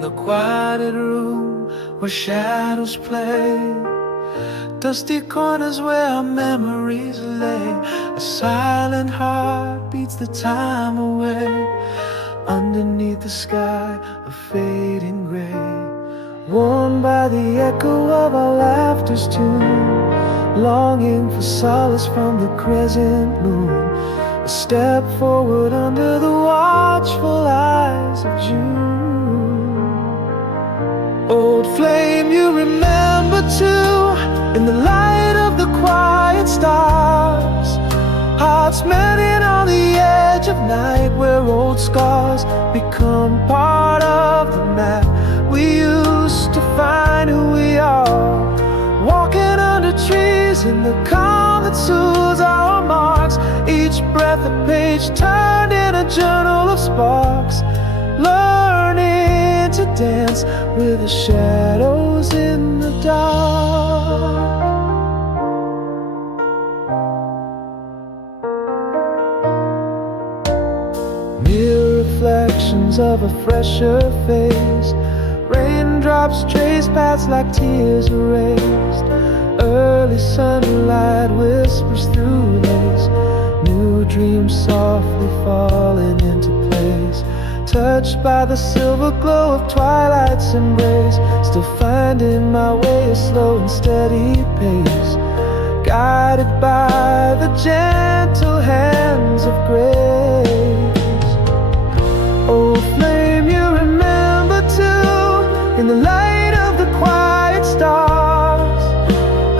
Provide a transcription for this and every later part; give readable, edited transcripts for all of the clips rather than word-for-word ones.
In the quiet room where shadows play, dusty corners where our memories lay, a silent heart beats the time away. Underneath the sky, a fading gray, worn by the echo of our laughter's tune, longing for solace from the crescent moon. A step forward under the watchful eyes of June. Old flame you remember too, in the light of the quiet stars, hearts melting on the edge of night, where old scars become part of the map. We used to find who we are, walking under trees in the calm that soothes our marks. Each breath a page turned in a journal of sparks, learning to dance with the shadows in the dark. Mirror reflections of a fresher face, raindrops trace paths like tears erased. Early sunlight whispers through lace, new dreams softly falling into place, touched by the silver glow of twilight's embrace. Still finding my way, a slow and steady pace, guided by the gentle hands of grace. Old flame you remember too, in the light of the quiet stars,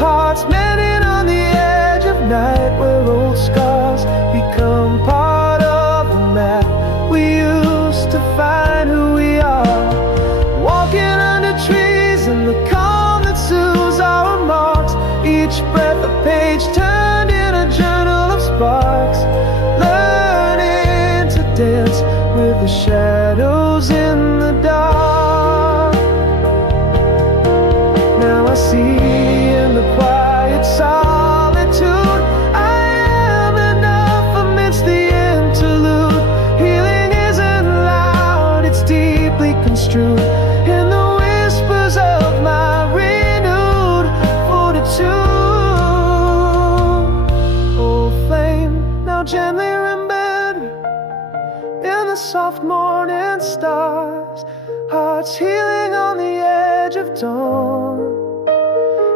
hearts mending on the edge of night, where old scars become part of the map. We used to find who we are, walking under trees in the calm that soothes our marks. Each breath a page turned in a journal of sparks, learning to dance with the shadows in the dark. Now I see in the quiet solitude, I am enough amidst the interlude. Healing isn't loud, it's deeply construed in the whispers of my renewed fortitude. Old flame, now gently embedded in the soft morning stars, hearts healing on the edge of dawn,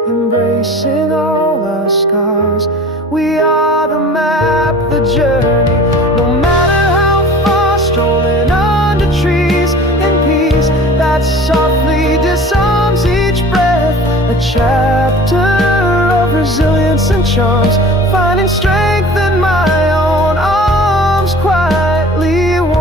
embracing all our scars. We are the map, the journey, no matter how far, strolling under trees in peace that softly disarms each breath. A chapter of resilience and charms, finding strength in my own arms, quietly warm.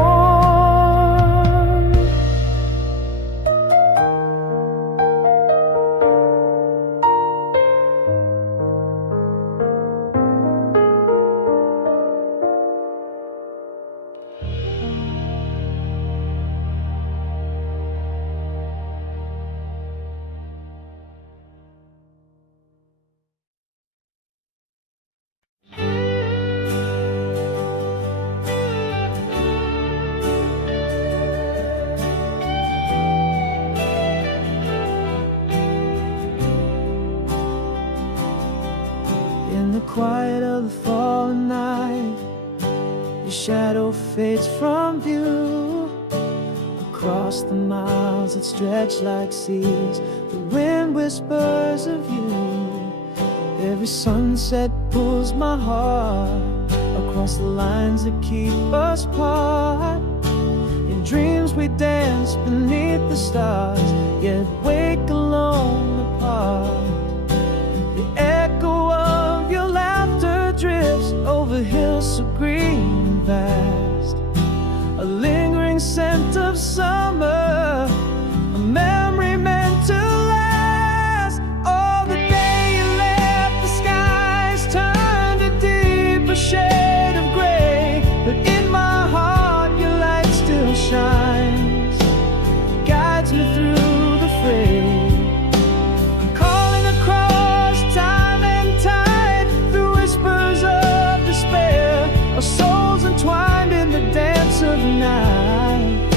In the quiet of the fallen night, your shadow fades from view. Across the miles that stretch like seas, the wind whispers of you. Every sunset pulls my heart across the lines that keep us apart. In dreams we dance beneath the stars, yet wake alone apart. The echo of your laughter drifts over hills so green and vast, a lingering scent of summer, a memory meant to last. Oh, the day you left, the skies turned a deeper shade of gray, but in my heart your light still shines, guides me through the fray. Calling across time and tide, through whispers of despair, our souls entwined in the dance of the night.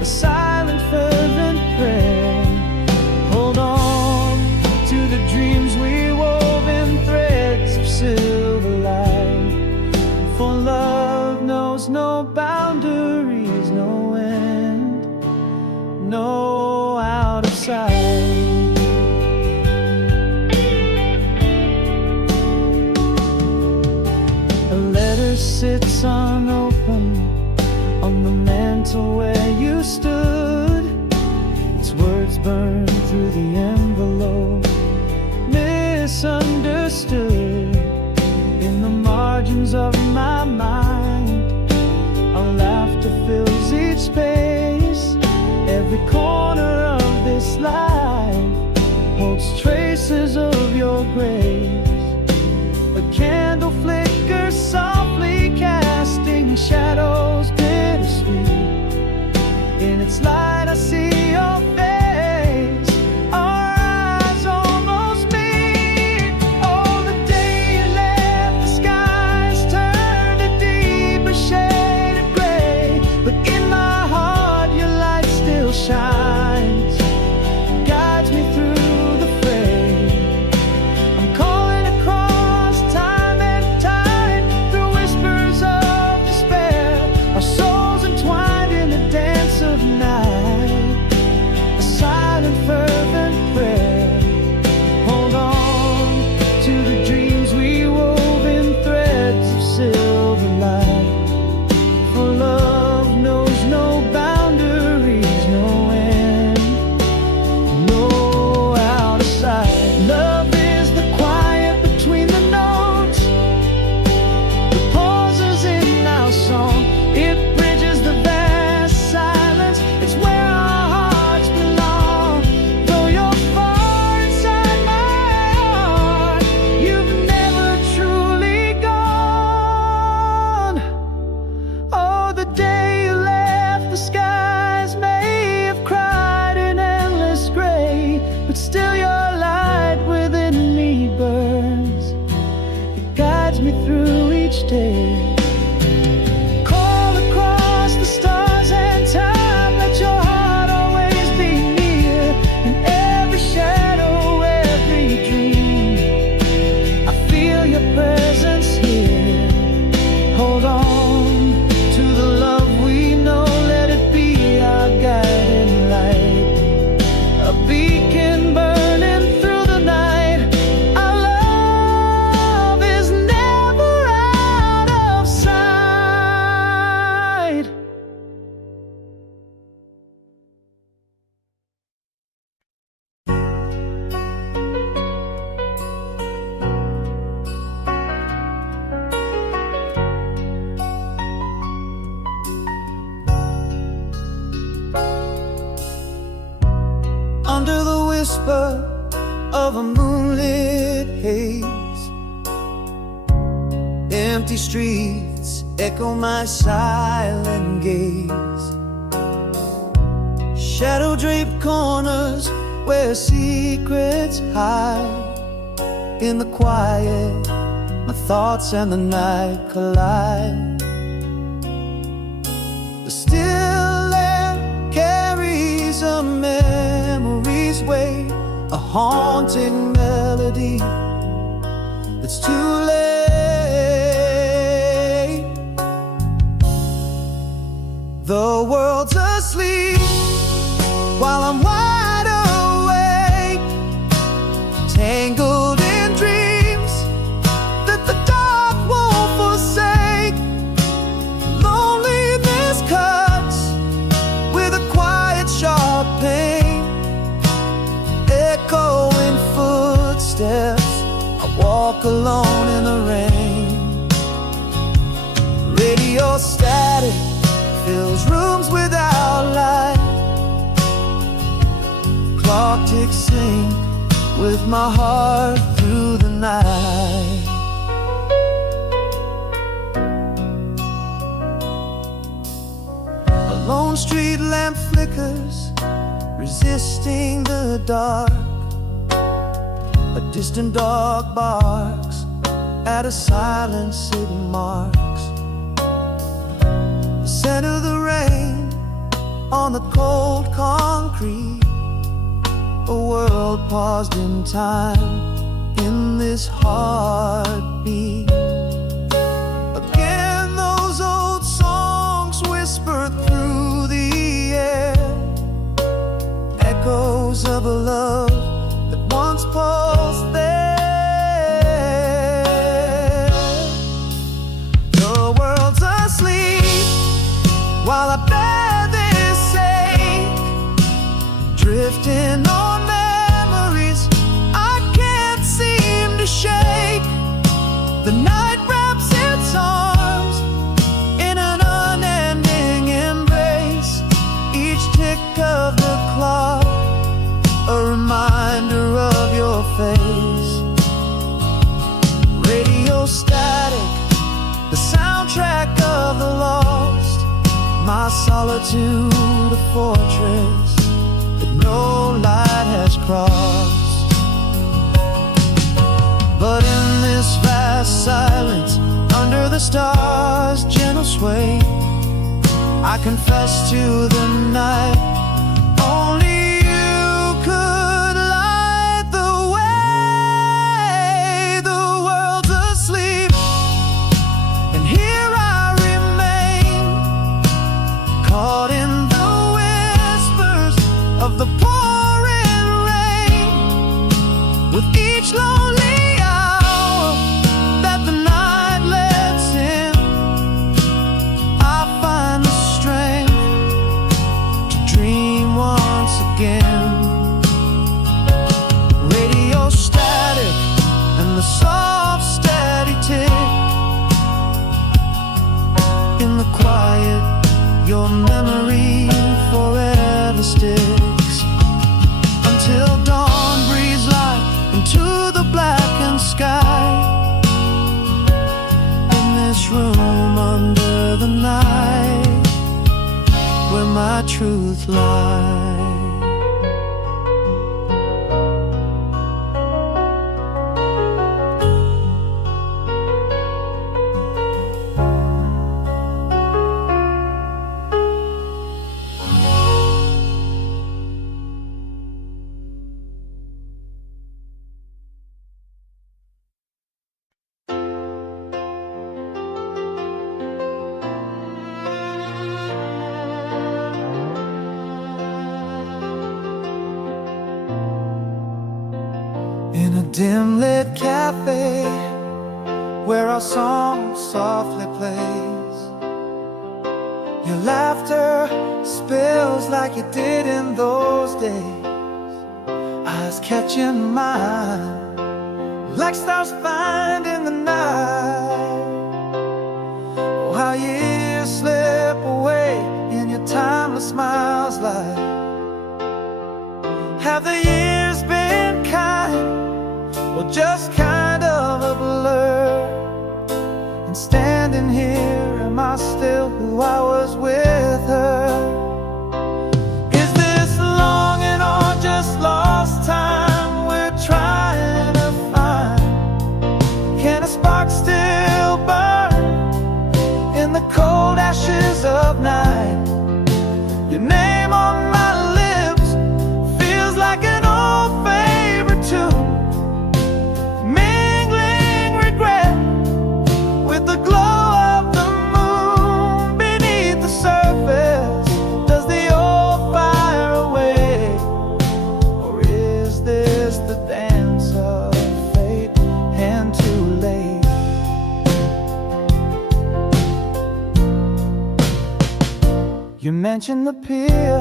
A silent, fervent of where you stood. Its words burned through the envelope, misunderstood. In the margins of my mind, our laughter fills each space. Every corner of this life holds traces of your grace. A candle flickers softly, casting shadows bittersweet. In its light I see your face, our eyes almost meet. Oh, the day you left, the skies turned a deeper shade of gray, but in my heart your light still shines, guides me through the fray. I'm calling across time and tide, through whispers of despair, our souls entwined in the dance of night, a silent fervent prayer. Hold on to the dreams we wove in threads of silver light, for love knows no boundaries, no end, no out of sight. Love is the quiet between the notes, the pauses in our song. It bridges the vast silence, it's where our hearts belong. Though you're far inside my heart, you've never truly gone. Oh, the day you left, the skies may have cried in endless gray, but still your light within me burns. It guides me through each day. Call across the stars and time, let your heart always be near. In every shadow, every dream, I feel your presence here. Hold on to the love we know, let it be our guiding light, a beacon burning through the night. Our love is never out of sight. Under the whisper of a moonlit haze, empty streets echo my silent gaze. Shadow-draped corners where secrets hide. In the quiet, my thoughts and the night collide. The still air carries a memory's weight, a haunting melody that's too late. The world's asleep while I'm wide awake, tangled in dreams that the dark won't forsake. Loneliness cuts with a quiet, sharp pain, echoing footsteps. I walk alone in the rain. Radio static fills rooms without light. Clock ticks sync with my heart through the night. A lone street lamp flickers, resisting the dark. A distant dog barks at a silent city marks. The scent of the rain on the cold concrete. A world paused in time in this heartbeat. Again those old songs whisper through the air, echoes of a love that once pulsed there. The world's asleep while I bear solitude a fortress that no light has crossed. But in this vast silence, under the stars' gentle sway, I confess to the night, only you could light the way. The world's asleep, and here I remain, caught in the whispers of the pouring rain. With each lonely hour that the night lets in, I find the strength to dream once again. Radio static and the soft steady tick, in the quiet your memory forever sticks, until dawn breathes light into the blackened sky. In this room under the night, where my truth lies. In a dim-lit cafe, where our song softly plays, your laughter spills like it did in those days. Eyes catching mine, like stars find in the night. Oh, how years slip away in your timeless smiles like. Have the years been kind, or just kind of a blur? And standing here, am I still who I was with her? Is this longing or just lost time we're trying to find? Can a spark still burn in the cold ashes of night? Your name on my lips feels like an old favorite tune, the glow of the moon beneath the surface. Does the old fire away, or is this the dance of fate and too late? You mentioned the pier,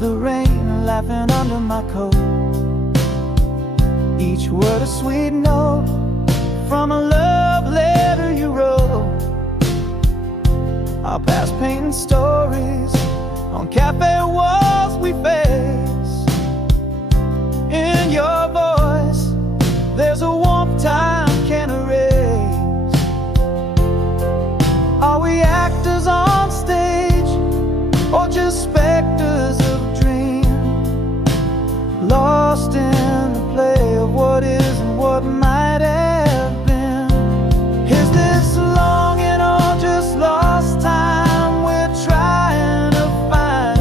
the rain laughing under my coat, each word a sweet note from a love letter you wrote. Our past painting stories on cafe walls we face. In your voice there's a warmth time can't erase. Are we actors on stage, or just specters of dream, lost in the play of what is and what might have been? Is this longing or just lost time we're trying to find?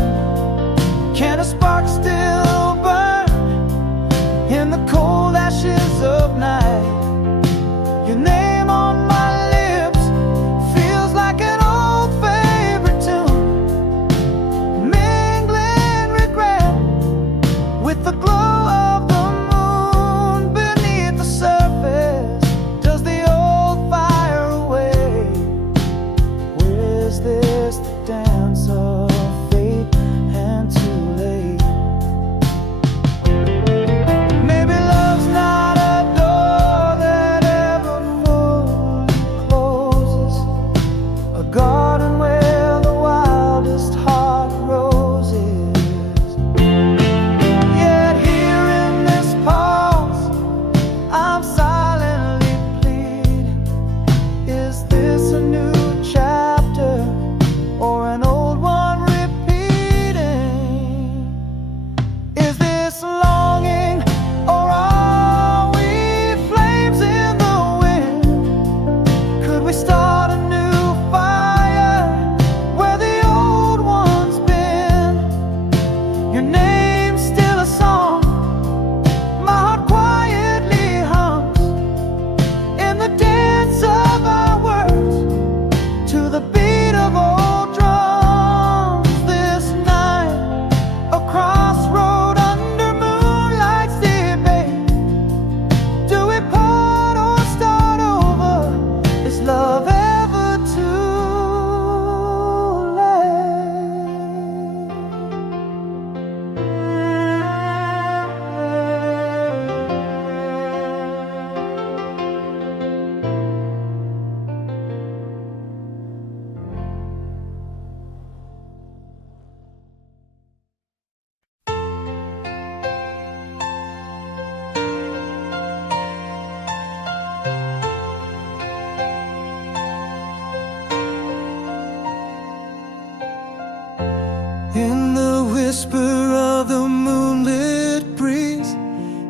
In the whisper of the moonlit breeze,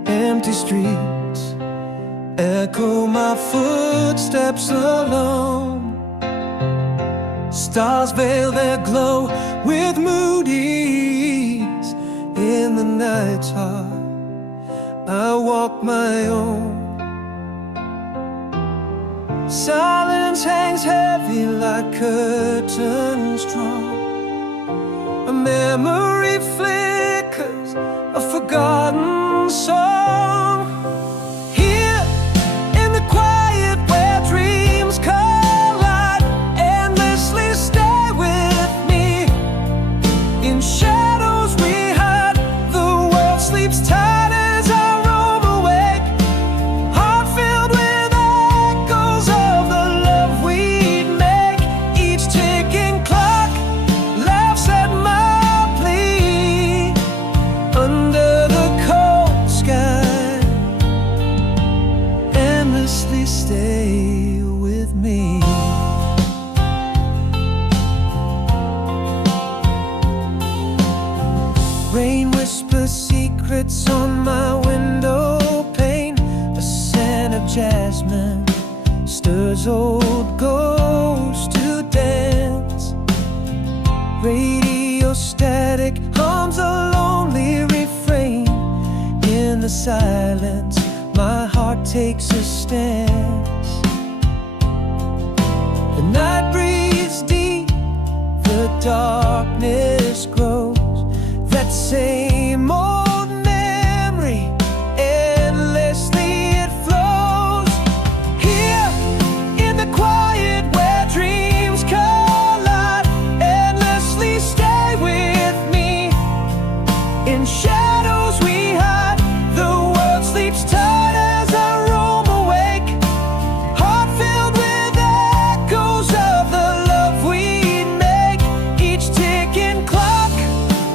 empty streets echo my footsteps alone. Stars veil their glow with mood ease. In the night's heart I walk my own. Silence hangs heavy like curtains drawn. A memory flickers, a forgotten song. Here in the quiet where dreams collide, endlessly stay with me. In shadows we hide, the world sleeps tight as I roam awake. Heart filled with echoes of the love we'd make. Each ticking clock laughs at my plea. Under the cold sky, endlessly stay with me. Rain whispers secrets on my window pane. A scent of jasmine stirs old ghosts to dance. Radio static hums a lonely refrain. In the silence, my heart takes a stance. The night breathes deep, the darkness grows. That same old memory, endlessly it flows. Here in the quiet where dreams collide, endlessly stay with me. In shadows we hide, the world sleeps tight as I roam awake. Heart filled with echoes of the love we'd make. Each ticking clock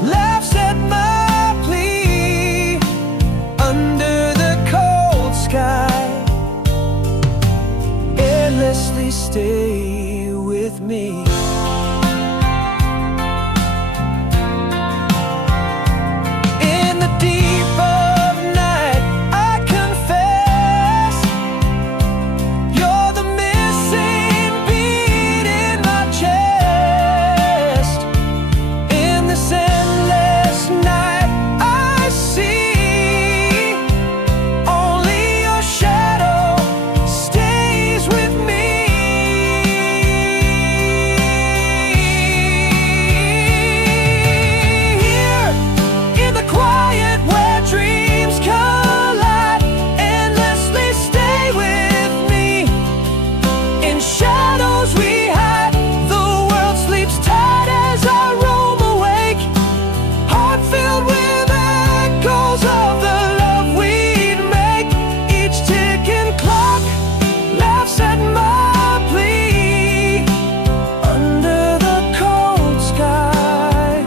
laughs at my plea. Under the cold sky, endlessly stay with me. In the deep of night, I confess, you're the missing beat in my chest. In this endless night, I see only your shadow stays with me. Here in the quiet where dreams collide, endlessly stay with me. In shadows we hide, the world sleeps tight as I roam awake. Heart filled with echoes of the love we'd make. Each ticking clock laughs at my plea. Under the cold sky,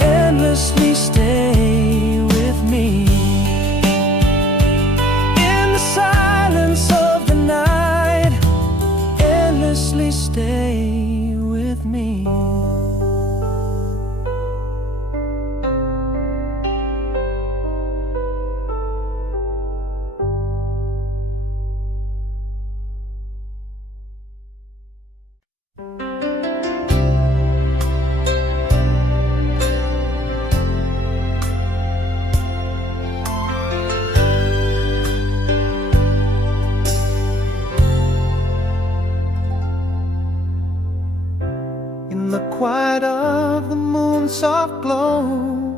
endlessly stay with me. In the silence of the night, endlessly stay with me. In the quiet of the moon's soft glow,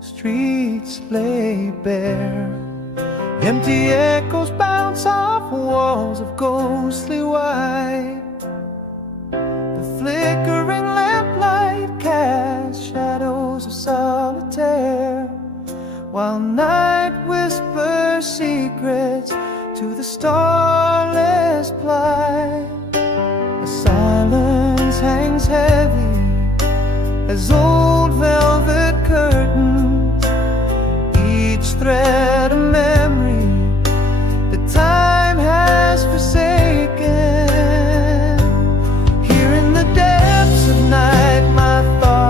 streets lay bare. Empty echoes bounce off walls of ghostly white. The flickering lamplight casts shadows of solitaire, while night whispers secrets to the starless plight. A silence hangs heavy as old velvet curtains, each thread a memory that time has forsaken. Here in the depths of night, my thoughts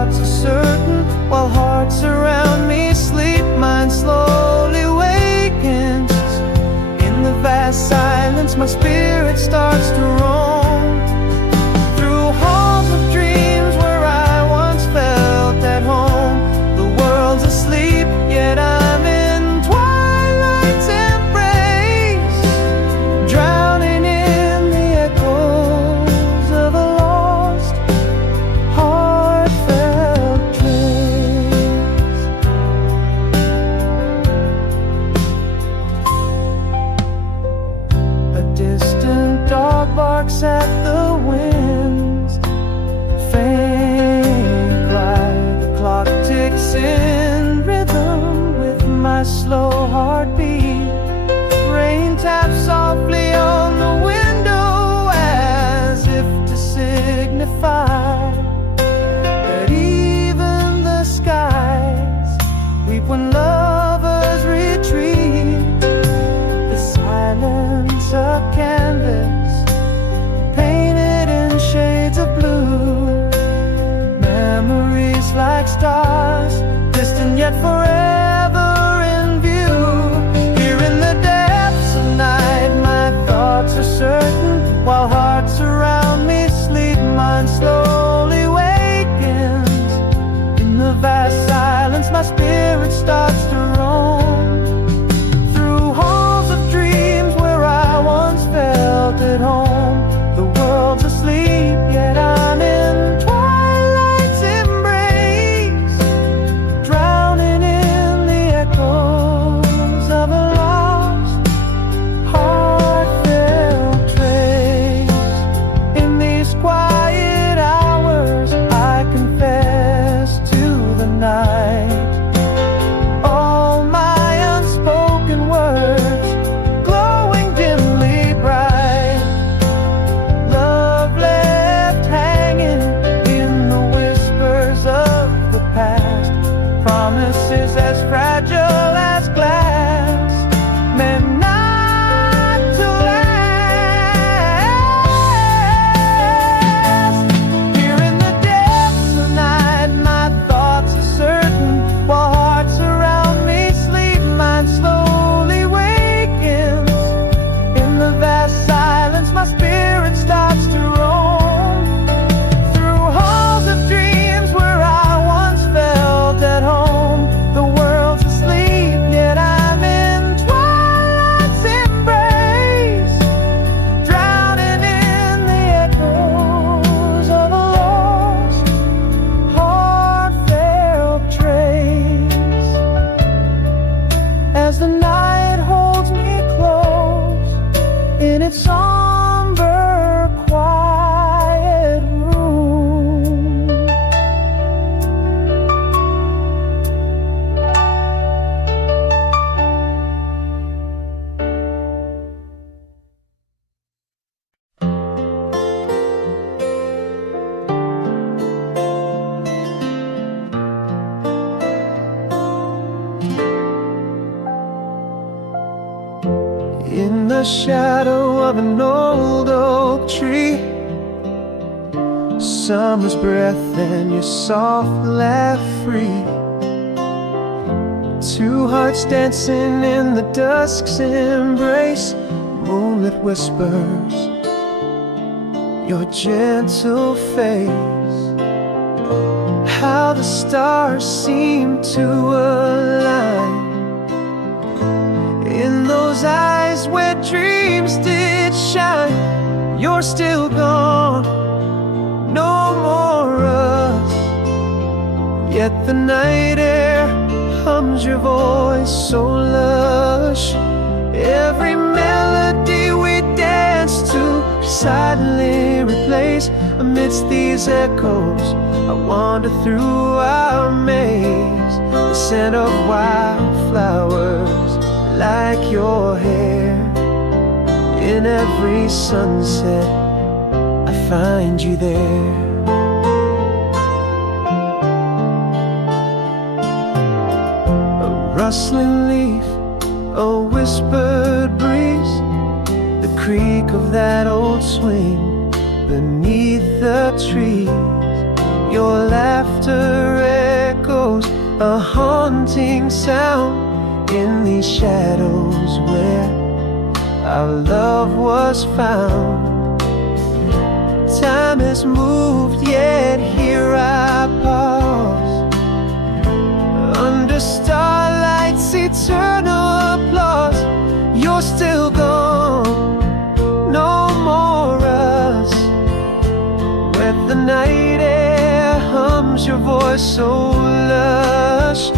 my spirit starts to roam through halls of dreams where I once felt at home. The world's asleep, yet I'm in twilight's embrace, drowning in the echoes of a lost, heartfelt trace. A distant dog barks at the winds, faint light. The clock ticks in rhythm with my slow heartbeat. Rain taps softly on the window as if to signify that even the skies weep when lovers retreat. The silence a canvas painted in shades of blue. Memories like stars, distant yet forever in view. Here in the depths of night, my thoughts are certain, while hearts around me sleep, mine slowly wakens. In the vast silence, my spirit starts to roam through halls of dreams where I once felt at home. The world's asleep, yet I'm in twilight's embrace, drowning in the echoes of a lost, heartfelt trace. In these quiet hours, I confess to the night all my unspoken words, glowing dimly bright. Love left hanging in the whispers of the past. Promises as fragile as glass, meant not to last. Here in the depths of night, my thoughts are certain, while hearts around me sleep, mine slowly wakens. In the vast silence, my spirit starts to roam through halls of dreams where I once felt at home. The world's asleep, yet I'm in twilight's embrace, drowning in the echoes of a lost, heartfelt trace. As the night holds me close in its somber, quiet room. In the shadow of an old oak tree, summer's breath and your soft laugh free. Two hearts dancing in the dusk's embrace. Moonlit whispers your gentle face. How the stars seem to align in those eyes where dreams did shine. You're still gone, no more us, yet the night air hums your voice so lush. Every melody we dance to, silently replace. Amidst these echoes, I wander through our maze. The scent of wildflowers like your hair. In every sunset, I find you there. A rustling leaf, a whispered breeze, the creak of that old swing beneath the trees. Your laughter echoes, a haunting sound in these shadows where our love was found. Time has moved, yet here I pause, under starlight's eternal applause. You're still gone, no more us. Where the night air hums your voice so lush.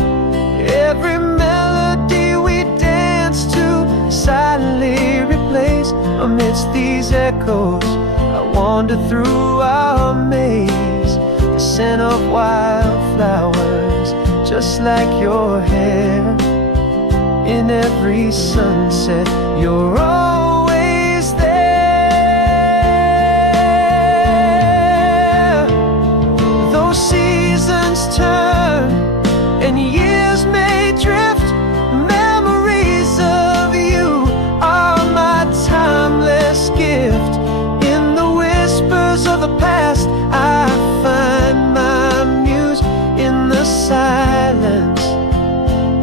Every melody we dance to silently replace. Amidst these echoes I wander through our maze, the scent of wildflowers, just like your hair. In every sunset, you're always there. Those seasons turn and years may drift, memories of you are my timeless gift. In the whispers of the past, I find my muse. In the silence,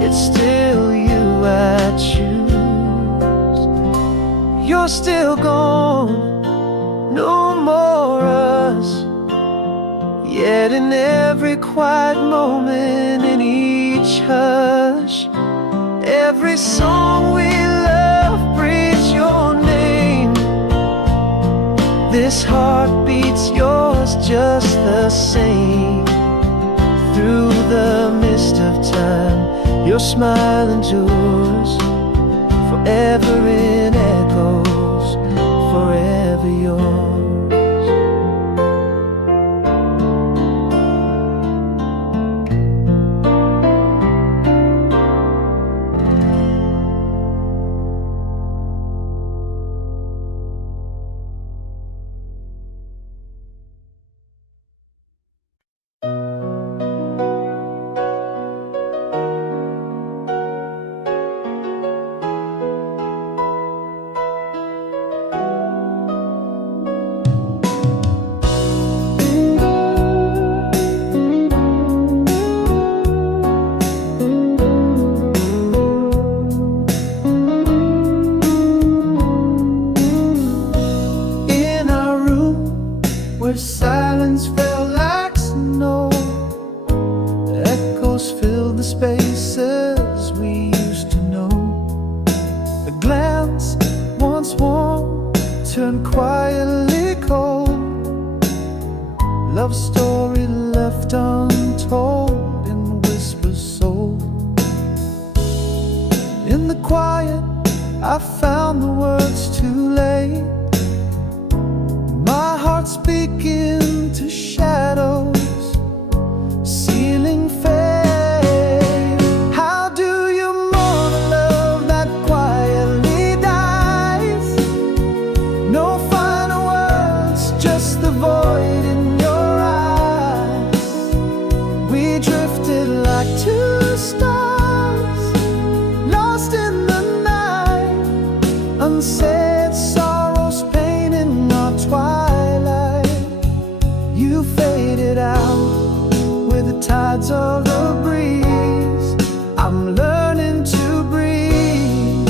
it's still you I choose. You're still gone, no more us. Yet in every quiet moment, in each hush, every song we love breathes your name. This heart beats yours just the same. Through the mist of time, your smile endures, forever in echoes, forever yours. Where silence fell like snow, echoes filled the spaces we used to know. A glance once warm turned quietly cold. Love story left untold in whispers sold. In the quiet I found the words too late. My heart speaking to shadows, sealing fate. How do you mourn a love that quietly dies? No final words, just the void in your eyes. We drifted like two stars, lost in the night, unsaid sorrows, pain in our twilight. You faded out with the tides of the breeze. I'm learning to breathe,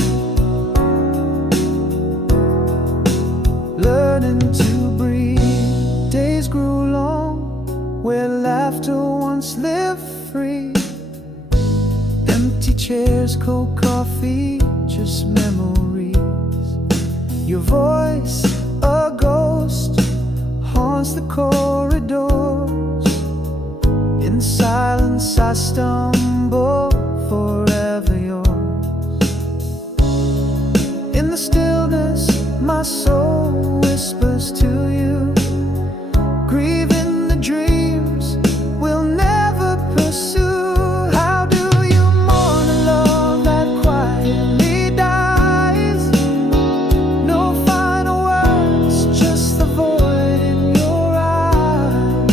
learning to breathe. Days grew long where laughter once lived free. Empty chairs, cold coffee, just memories. Your voice, a ghost, haunts the corridors. In silence I stumble, forever yours. In the stillness my soul whispers to you, grieving the dreams we'll never pursue. How do you mourn a love that quietly dies? No final words, just the void in your eyes.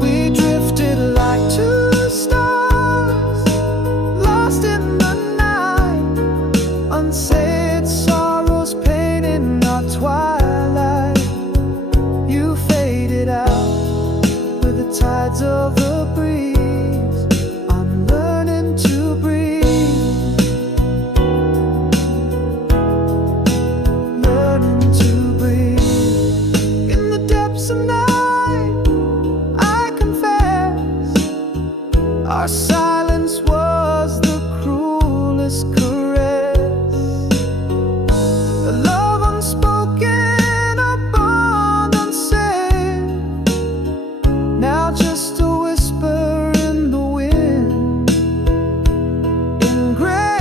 We drifted like two stars, lost in the night, unsaid sorrows, pain in our twilight. Our silence was the cruelest caress, a love unspoken, a bond unsaid, now just a whisper in the wind, in gray.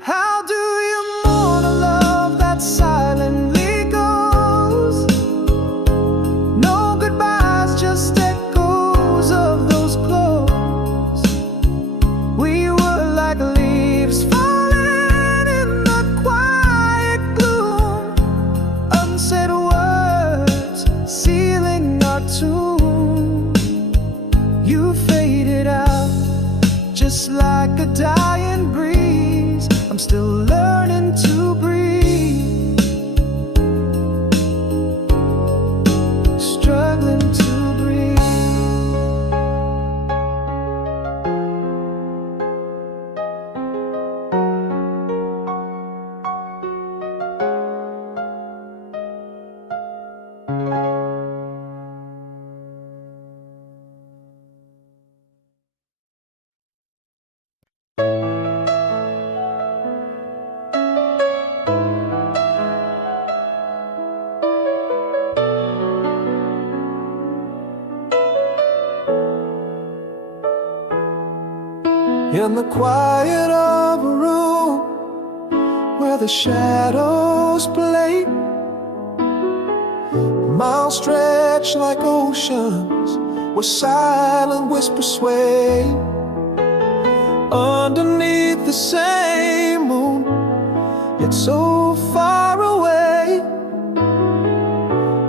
How do you mourn a love that silently goes? No goodbyes, just echoes of those clothes. We were like leaves falling in the quiet gloom, unsaid words sealing our tomb. You faded out just like a dying breeze. I'm still learning to breathe, struggling to breathe. In the quiet of a room where the shadows play, miles stretch like oceans where silent whispers sway. Underneath the same moon, yet so far away,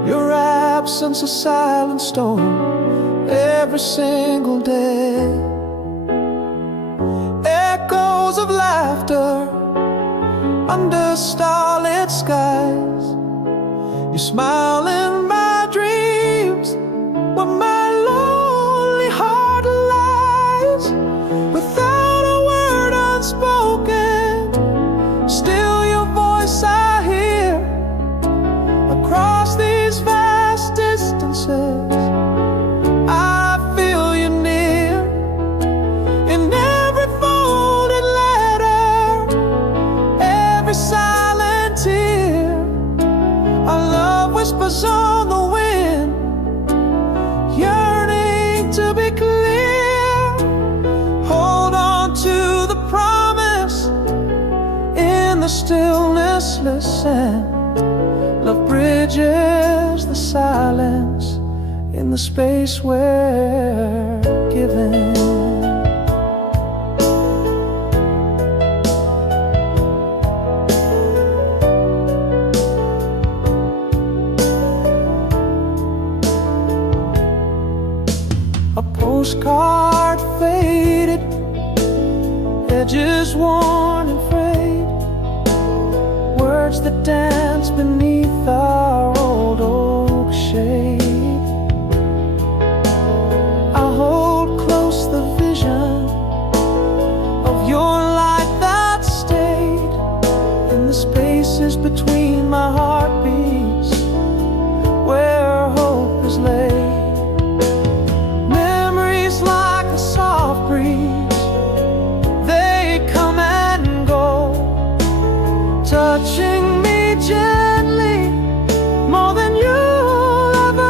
your absence a silent storm every single day. Echoes of laughter under starlit skies. You smile in my dreams where my lonely heart lies. Without a word unspoken, still your voice I hear across these vast distances. I feel you near in every folded letter, every silent tear. Our love whispers on the wind, yearning to be clear. Hold on to the promise in the stillness, listen. Love bridges the silence in the space we're given. A postcard faded, edges worn and frayed, words that dance beneath our old oak shade. I hold close the vision of your light that stayed in the spaces between my heartbeats where hope is laid. Memories like a soft breeze, they come and go, touching me gently more than you'll ever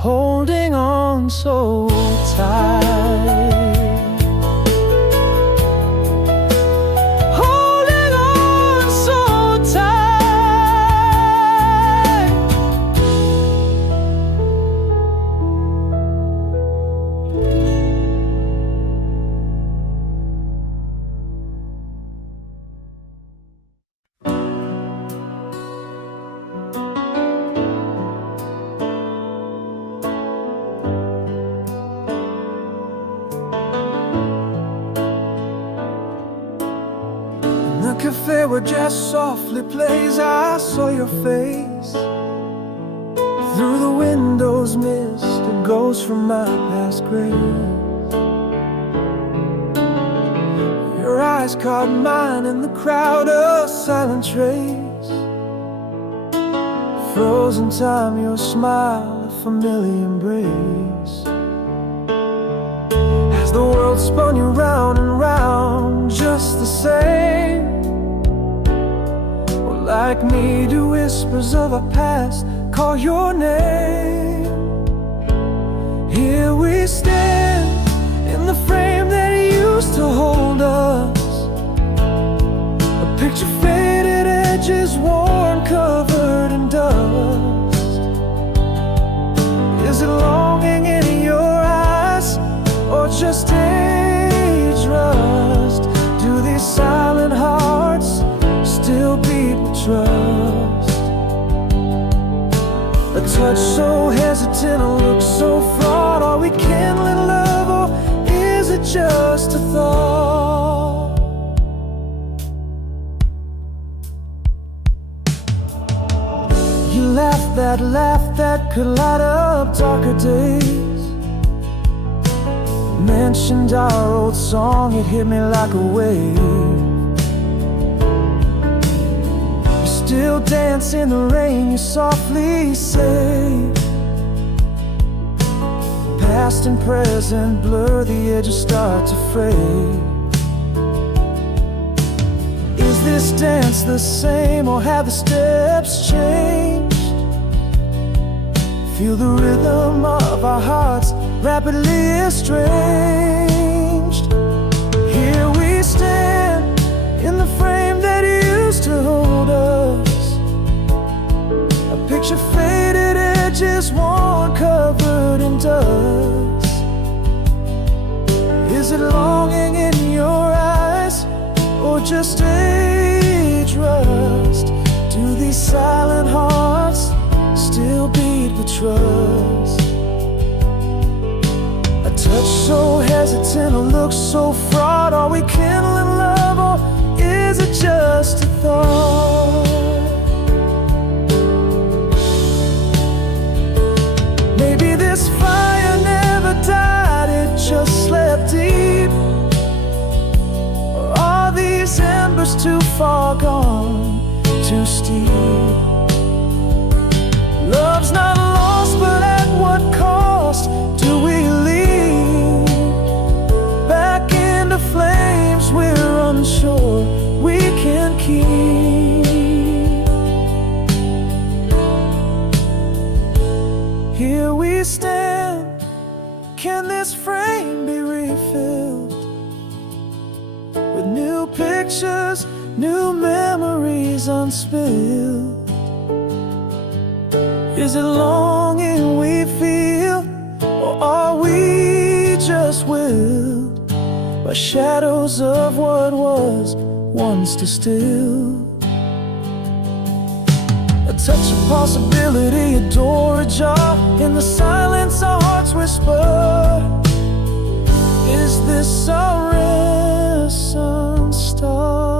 holding on so tight. Holding on so tight. The cafe where jazz softly plays, I saw your face. Through the window's mist, a ghost from my past grave. Your eyes caught mine in the crowd, a silent trace. Frozen time, your smile, a familiar embrace. As the world spun you round and round, just the same. Like me, do whispers of our past call your name? Here we stand, in the frame that used to hold us. A picture faded, edges worn, covered in dust. Is it longing in your eyes, or just age rust? Do these silent hearts still beat with trust? A touch so hesitant, a look so fraught. Are we kindling love, or is it just a thought? You laughed that laugh that could light up darker days. Mentioned our old song, it hit me like a wave. Still dance in the rain, you softly say. Past and present blur, the edges start to fray. Is this dance the same, or have the steps changed? Feel the rhythm of our hearts rapidly estranged. Here we stand, in the frame that used to hold us. A picture faded, edges worn, covered in dust. Is it longing in your eyes, or just age rust? Do these silent hearts still beat with trust? A touch so hesitant, a look so fraught. Are we kindling love, or is it just a thought? Maybe this fire never died, it just slept deep. Or are these embers too far gone, too steep? Love's not lost, but at what cost do we leave? Back into flames we're unsure we can keep. Here we stand, can this frame be refilled with new pictures, new memories unspilled? Is it longing we feel, or are we just willed by shadows of what was once distilled? A touch of possibility, a door ajar. In the silence our hearts whisper, is this our recent start?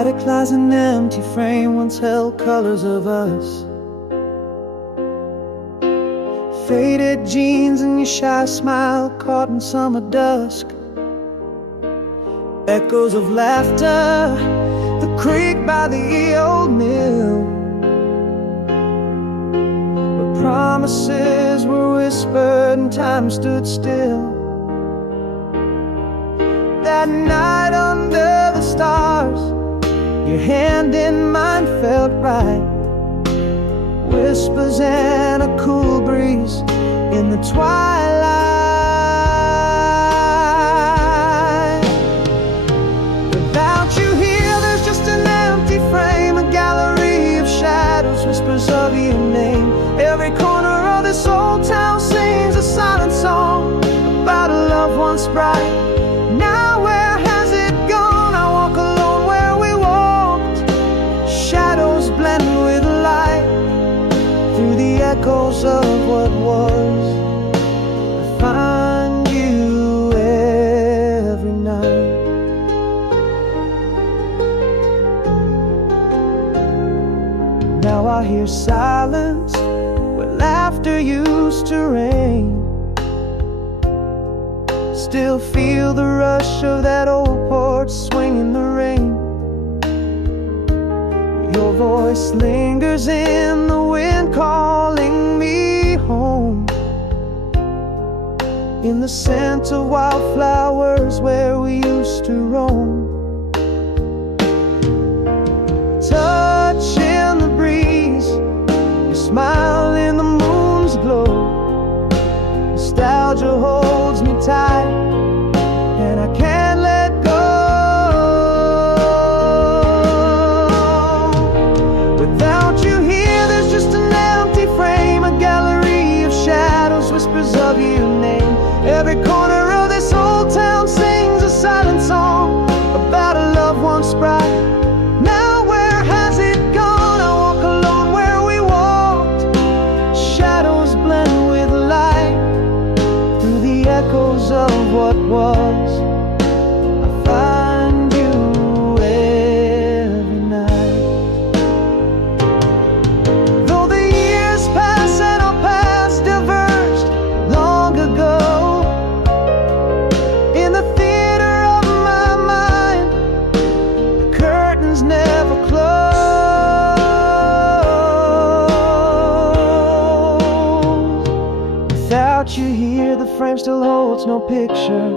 attic lies an empty frame, once held colors of us. faded jeans and your shy smile caught in summer dusk. Echoes of laughter, the creak by the old mill, where promises were whispered and time stood still. That night under the stars, your hand in mine felt right. Whispers and a cool breeze in the twilight. Without you here, there's just an empty frame, a gallery of shadows, whispers of your name. Every corner of this old town sings a silent song about a love once bright. Now where has it gone? I walk alone where we walked. Shadows blend with light through the echoes of what was. I find you every night. Now I hear silence where laughter used to reign. Still feel the rush of that old porch swing in the rain. Your voice lingers in the wind, calling me home. In the scent of wildflowers where we used to roam. Touch in the breeze, your smile in the moon's glow. Nostalgia holds me tight, and I can't let go. Without you here, there's just an empty frame, a gallery of shadows, whispers of your name. Every corner of this old town sings a silent song about a love once bright. Now where has it gone? I walk alone where we walked. Shadows blend with light through the echoes of what was. I find you every night. Though the years pass and our paths diverged long ago, in the theater of my mind, the curtains never close. Without you here, the frame still holds no picture,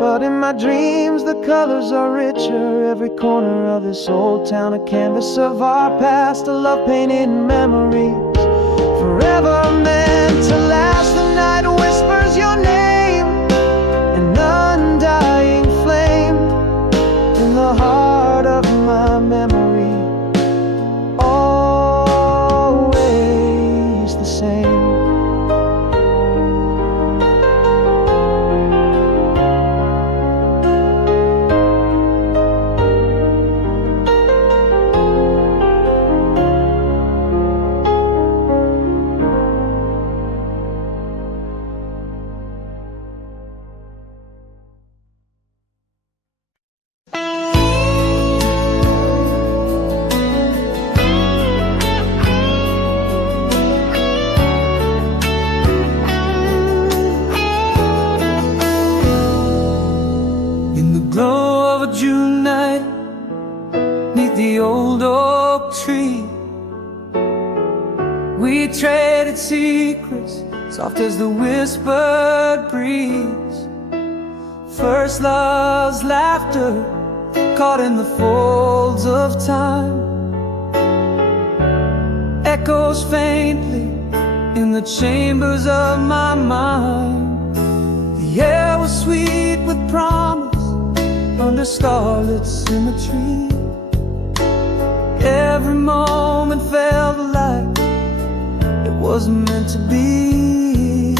but in my dreams the colors are richer. Every corner of this old town, a canvas of our past, a love painted in memories, forever meant to last. The night whispers your name, an undying flame in the heart of my memory, always the same. In the glow of a June night, neath the old oak tree, we traded secrets, soft as the whispered breeze. First love's laughter, caught in the folds of time, echoes faintly in the chambers of my mind. The air was sweet with promise under starlit symmetry. Every moment felt like it was meant to be.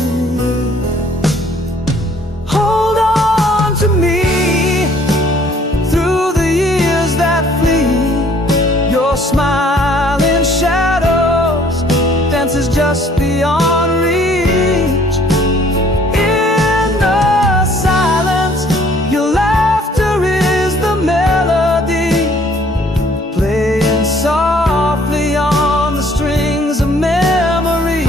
Hold on to me through the years that flee. Your smile in shadows dances just beyond reach. In the silence, your laughter is the melody, playing softly on the strings of memory.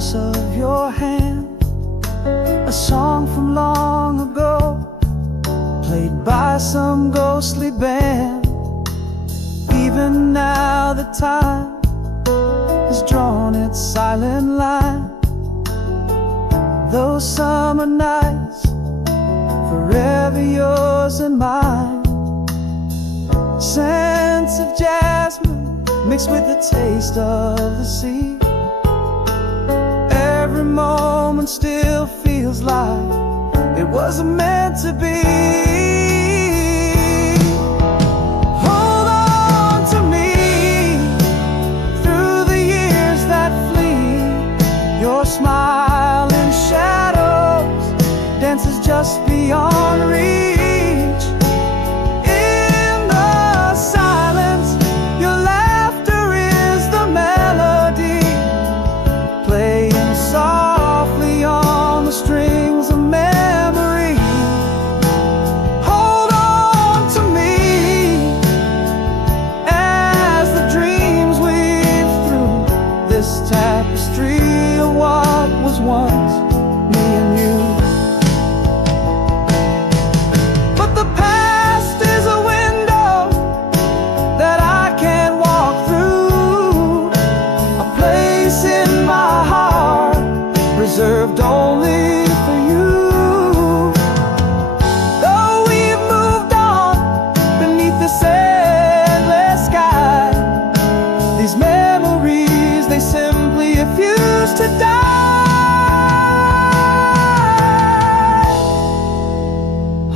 softness of your hand, a song from long ago, played by some ghostly band. Even now the time has drawn its silent line. Those summer nights, forever yours and mine. Scents of jasmine mixed with the taste of the sea. Every moment still feels like it wasn't meant to be. Hold on to me through the years that flee. Your smile in shadows dances just beyond reach. In the silence, your laughter is the melody, playing softly on the strings of memory. Hold on to me as the dreams weave through this tapestry of what was once me and you. But the past is a window that I can't walk through, a place in my heart reserved only for you. Though we've moved on beneath this endless sky, these memories, they simply refuse to die.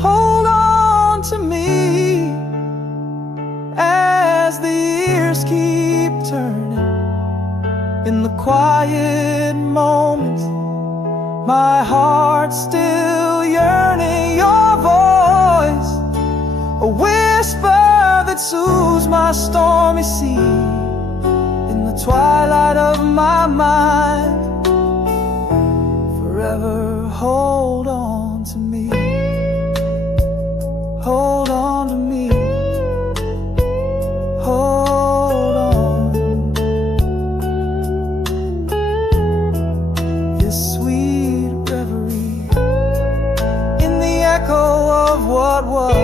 Hold on to me as the years keep turning. In the quiet moments, my heart's still yearning. Your voice, a whisper that soothes my stormy sea. In the twilight of my mind, forever hold on to me. Hold on to me. Hold on. This sweet reverie in the echo of what was.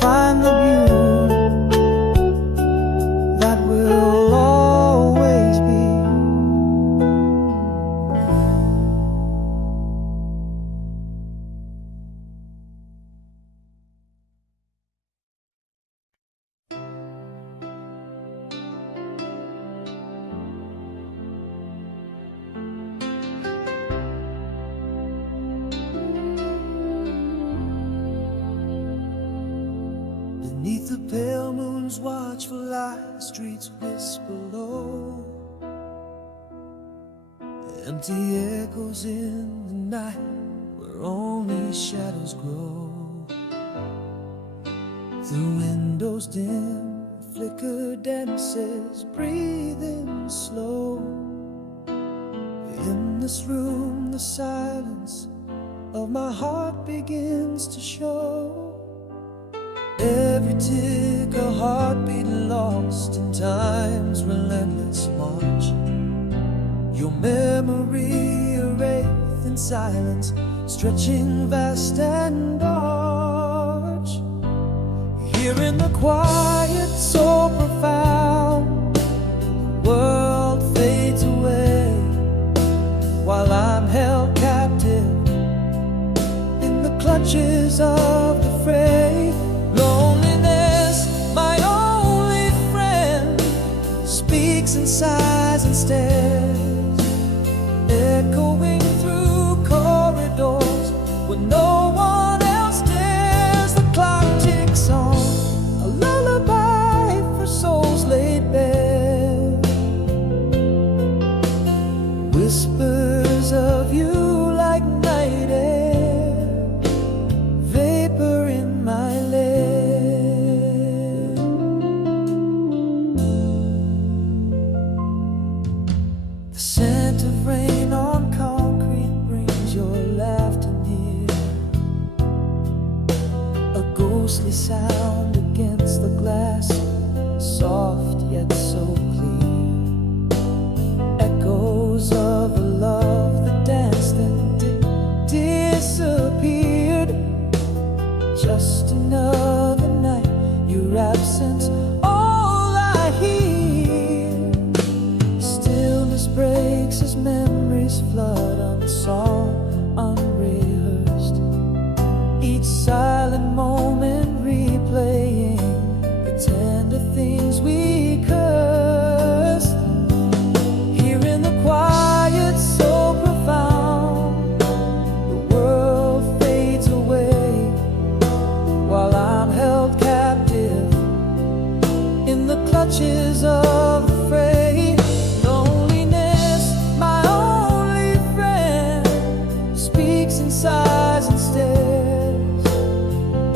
Find the beauty that will always be. Beneath the pale moon's watchful light, the streets whisper low. Empty echoes in the night where only shadows grow. Through windows dim, flicker dances, breathing slow. In this room, the silence of my heart begins to show. Every tick a heartbeat lost in time's relentless march. Your memory a wraith in silence, stretching vast and arch. Here in the quiet so profound, the world fades away, while I'm held captive in the clutches of the fray. Loneliness, my only friend, speaks and sighs and stares, echoing through corridors where no one else dares. The clock ticks on, a lullaby for souls laid bare. Whispers of you like night air, vapor in my lair. The scent of rain on concrete brings your laughter near, a ghostly sound against the glass, soft yet so clear, makes his memories flood unsung, unrehearsed. Each silent moment replaying the tender things we cursed. Here in the quiet so profound, the world fades away while I'm held captive in the clutches of the fray. Loneliness, my only friend, speaks in sighs and stares,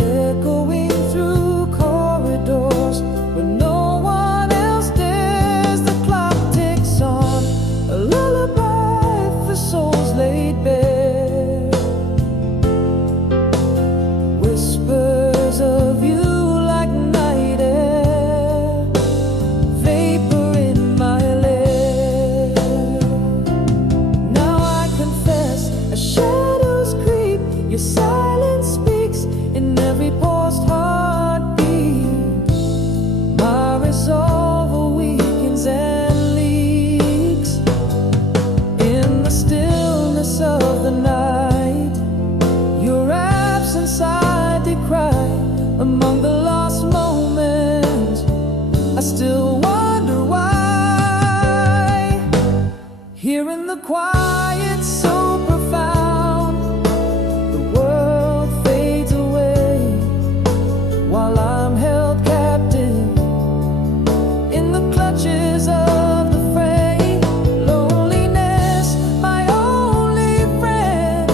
echoing through corridors where no one else dares. The clock ticks on, a lullaby for souls laid bare. Whispers of you like night air, vapor in my lair. Now I confess, as shadows creep, your silence speaks in every paused heartbeat. My resolve awakens and leaks in the stillness of the night. Your absence I decry among the lost moments. I still wonder why. Here in the quiet so profound, the world fades away while I'm held captive in the clutches of the fray. Loneliness, my only friend,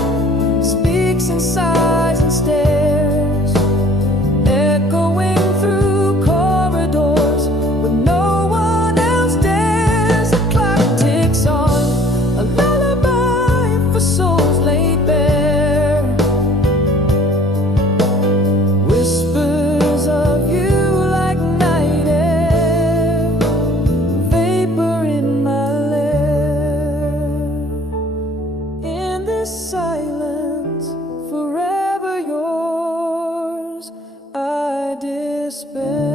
speaks in sighs and stares, echoing through corridors where no one else dares. The clock ticks on, a lullaby for souls laid bare. Whispers of you like night air, vapor in my lair. In this silence, forever yours, I despair.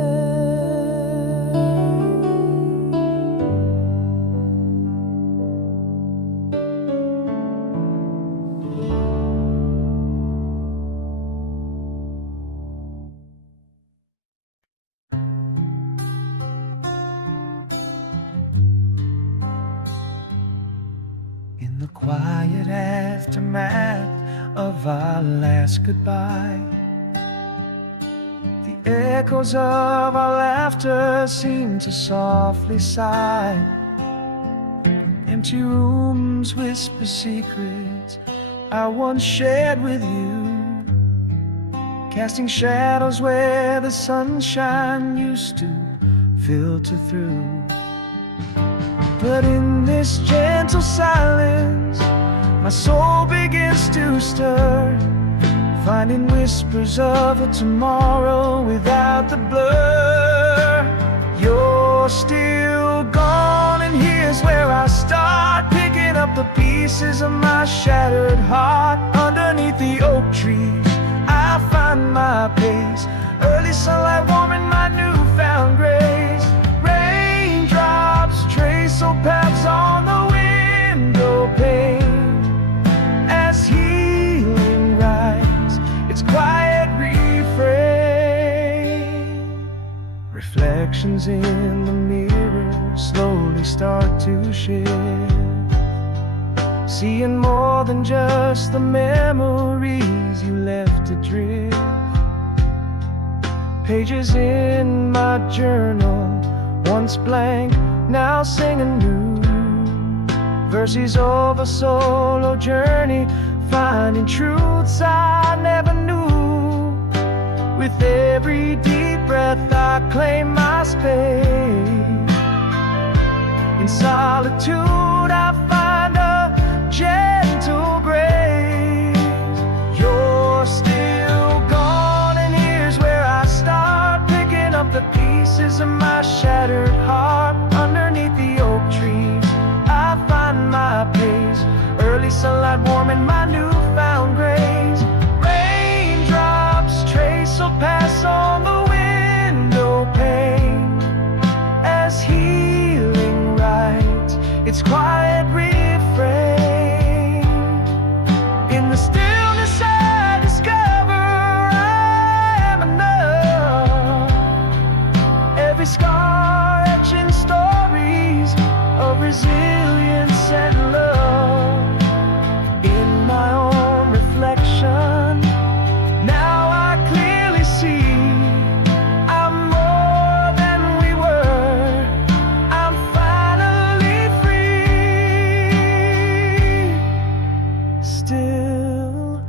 In the quiet aftermath of our last goodbye, the echoes of our laughter seem to softly sigh. Empty rooms whisper secrets I once shared with you, casting shadows where the sunshine used to filter through. But in this gentle silence, my soul begins to stir, finding whispers of a tomorrow without the blur. You're still gone, and here's where I start picking up the pieces of my shattered heart. Underneath the oak trees, I find my pace, early sunlight warming my newfound grace. Raindrops trace old paths on the window pane as healing rides its quiet refrain. Reflections in the mirror slowly start to shift, seeing more than just the memories you left adrift. Pages in my journal, once blank, now sing anew, verses of a solo journey, finding truths I never knew. With every deep breath I claim my space. In solitude I find a gentle grace. You're still gone, and here's where I start picking up the pieces of my shattered heart. Underneath the oak trees I find my pace, early sunlight warming my newfound grace. Raindrops trace will pass on the window pane as healing writes its quiet brilliance and love in my own reflection. Now I clearly see I'm more than we were. I'm finally free. Still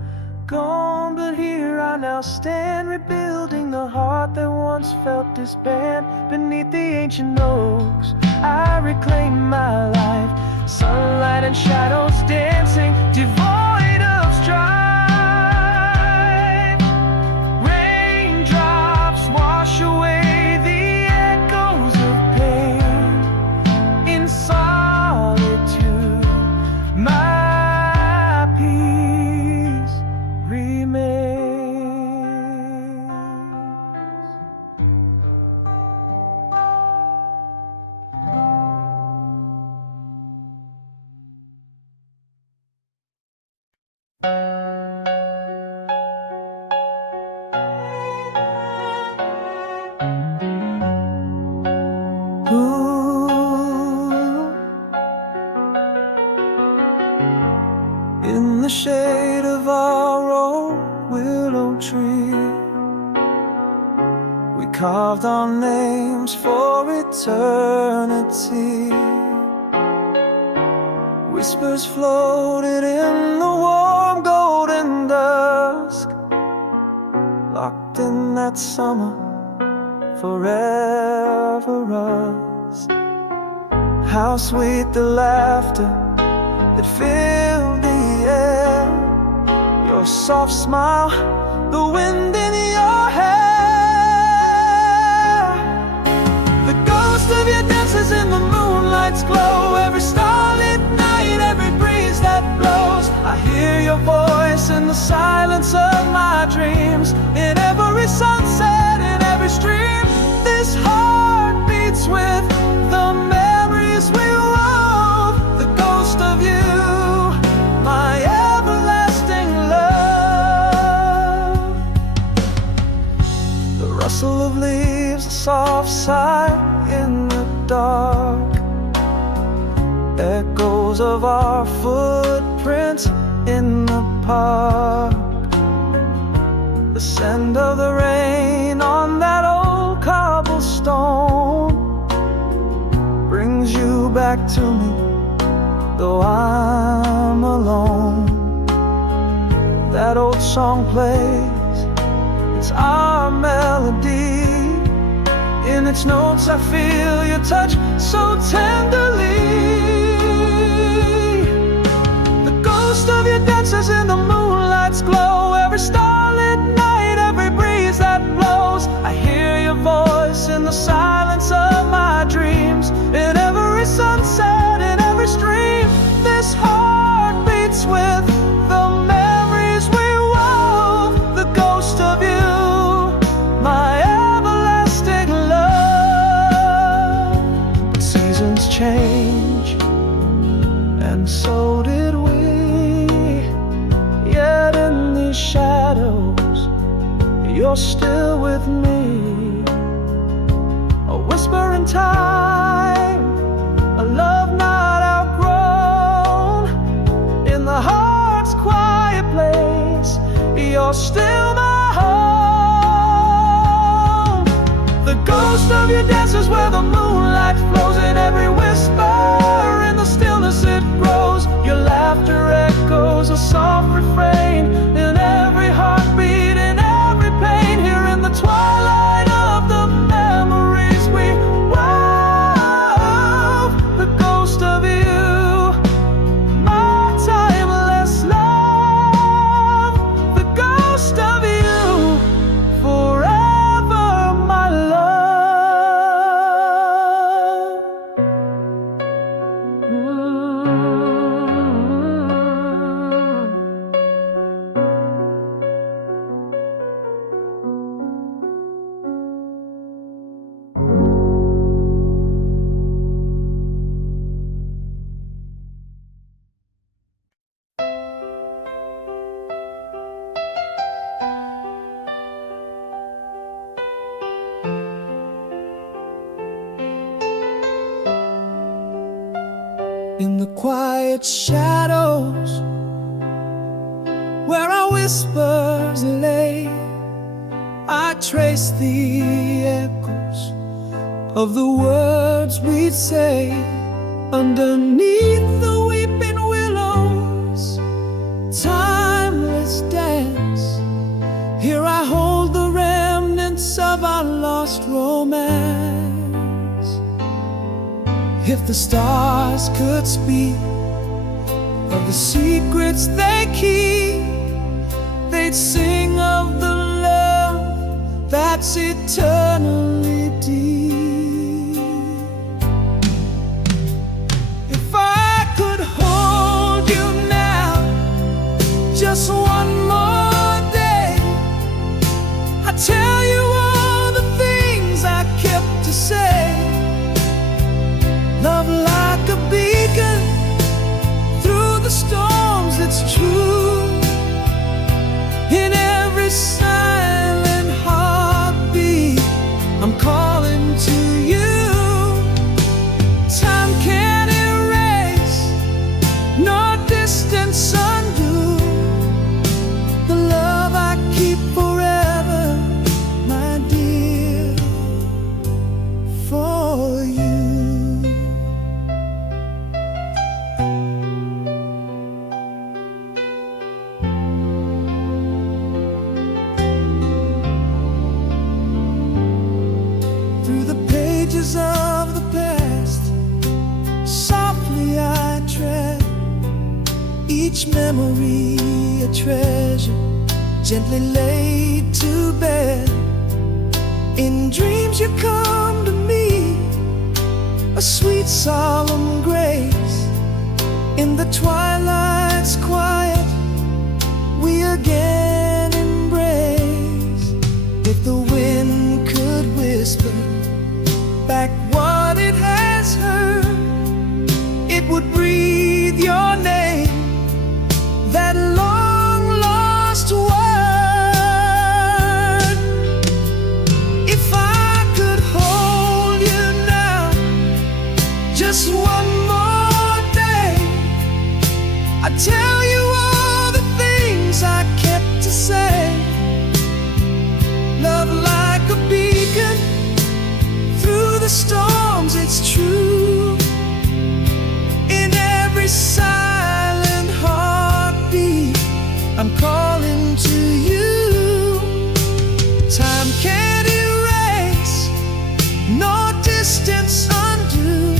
gone, but here I now stand, rebuilding the heart that once felt disband. Beneath the ancient oaks, I reclaim my life. Sunlight and shadows dancing, devoid of strife. Raindrops wash away the echoes of pain. In solitude, my peace remains. In the shade of our old willow tree, we carved our names for eternity. Whispers floated in the warm golden dusk, locked in that summer, forever us. How sweet the laughter that filled the air, your soft smile, the wind in your hair. The ghost of your dances in the moonlight's glow, every starlit night, every breeze that blows. I hear your voice in the silence of my dreams, in every sunset, in every stream. This heart beats with the memories we wove. The ghost of you, my everlasting love. The rustle of leaves, a soft sigh in the dark, echoes of our footprints in the park. The scent of the rain on that old cobblestone brings you back to me, though I'm alone. That old song plays, it's our melody. In its notes I feel your touch so tenderly. The ghost of your dances in the moonlight's glow, every starlit night, every breeze that blows. I hear your voice in the silence of my dreams, in every sunset, in every stream. This heart beats with the memories we wove. The ghost of you, my everlasting love. But seasons change, and so did we. Yet in these shadows, you're still with me. A whisper in time, a love not outgrown. In the heart's quiet place, you're still my home. The ghost of your dances where the moonlight flows, in every whisper, in the stillness it grows. Your laughter echoes a soft refrain, in every heartbeat, in every pain. Here in the twilight of the memories we wove. The ghost of you, my timeless love. The ghost of you, forever my love. In the quiet shadows where our whispers lay, I trace the echoes of the words we'd say. Underneath the weeping willows, timeless dance. Here I hold the remnants of our lost romance. If the stars could speak of the secrets they keep, they'd sing of the love that's eternally deep. If I could hold you now, just one more day, I'd tell you all the things I kept to say. Love like a beacon through the storms, it's true. In every silent heartbeat, I'm calling to you. Time can't erase, nor distance undo the love I keep forever, my dear, for you. Of the past, softly I tread each memory, a treasure gently laid to bed. In dreams you come to me, a sweet solemn grace. In the twilight's quiet, we again embrace. If the wind could whisper back what it has heard, it would breathe your name, that long lost word. If I could hold you now, just one more day, I'd tell you all the things I kept to say. Love like a beacon through the storms, it's true. In every silent heartbeat, I'm calling to you. Time can't erase, nor distance undo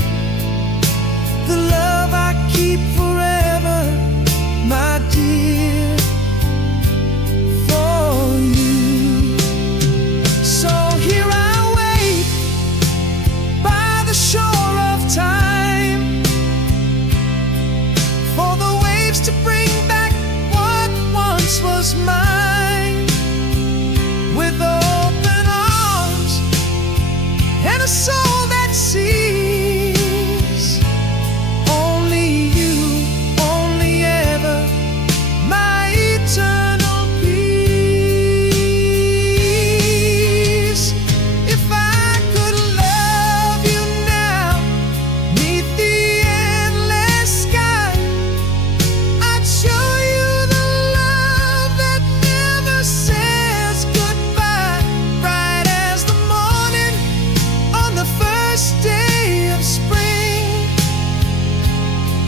the love I keep forever, my dear, for you. So here I shore of time, for the waves to bring back what once was mine. With open arms and a soul that sees only you, only ever, my eternal peace. If I could love you now, neath the endless sky, I'd show you the love that never says goodbye. Bright as the morning on the first day of spring,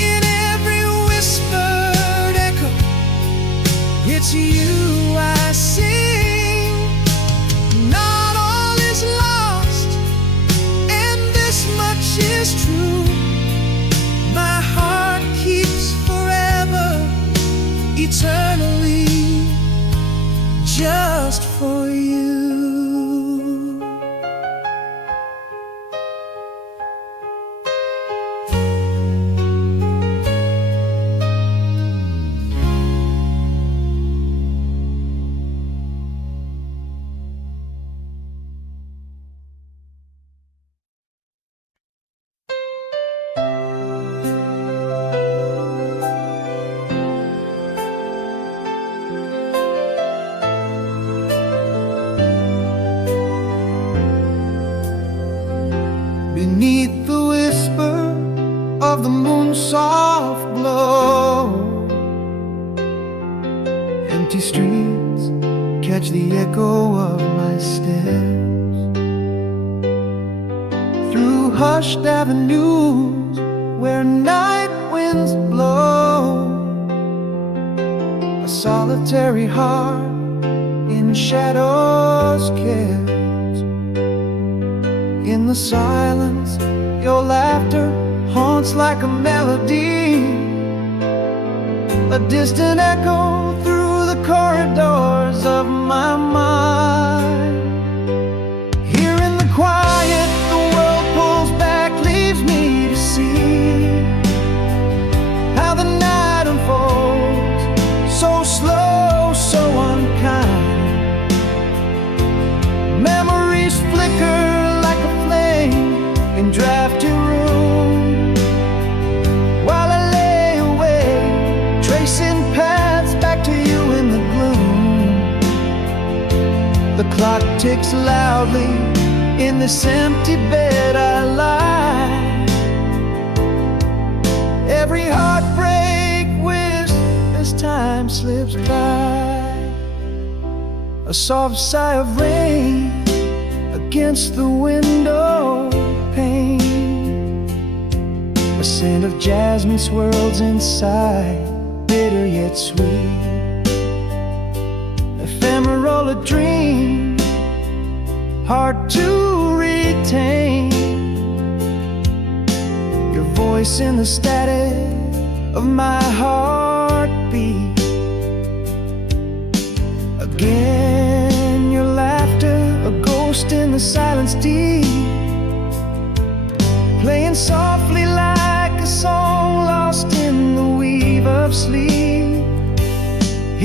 in every whispered echo, it's you I sing. Not all is lost, and this much is true. My heart keeps forever, eternally, just for you. soft glow. Empty streets catch the echo of my steps through hushed avenues where night winds blow. A solitary heart in shadows kept. In the silence, your laughter haunts like a melody, a distant echo through the corridors of my mind. Here in the quiet, the world pulls back, leaves me to see how the night unfolds, so slow, so unkind. Memories flicker like a flame in drafty room, while I lay awake, tracing paths back to you in the gloom. The clock ticks loudly in this empty bed I lie. Every heartbreak wished as time slips by. A soft sigh of rain against the window pane. A scent of jasmine swirls inside, bitter yet sweet. Ephemeral a dream, hard to retain. Your voice in the static of my heartbeat. Again, your laughter, a ghost in the silence deep, playing softly like a song lost in the weave of sleep.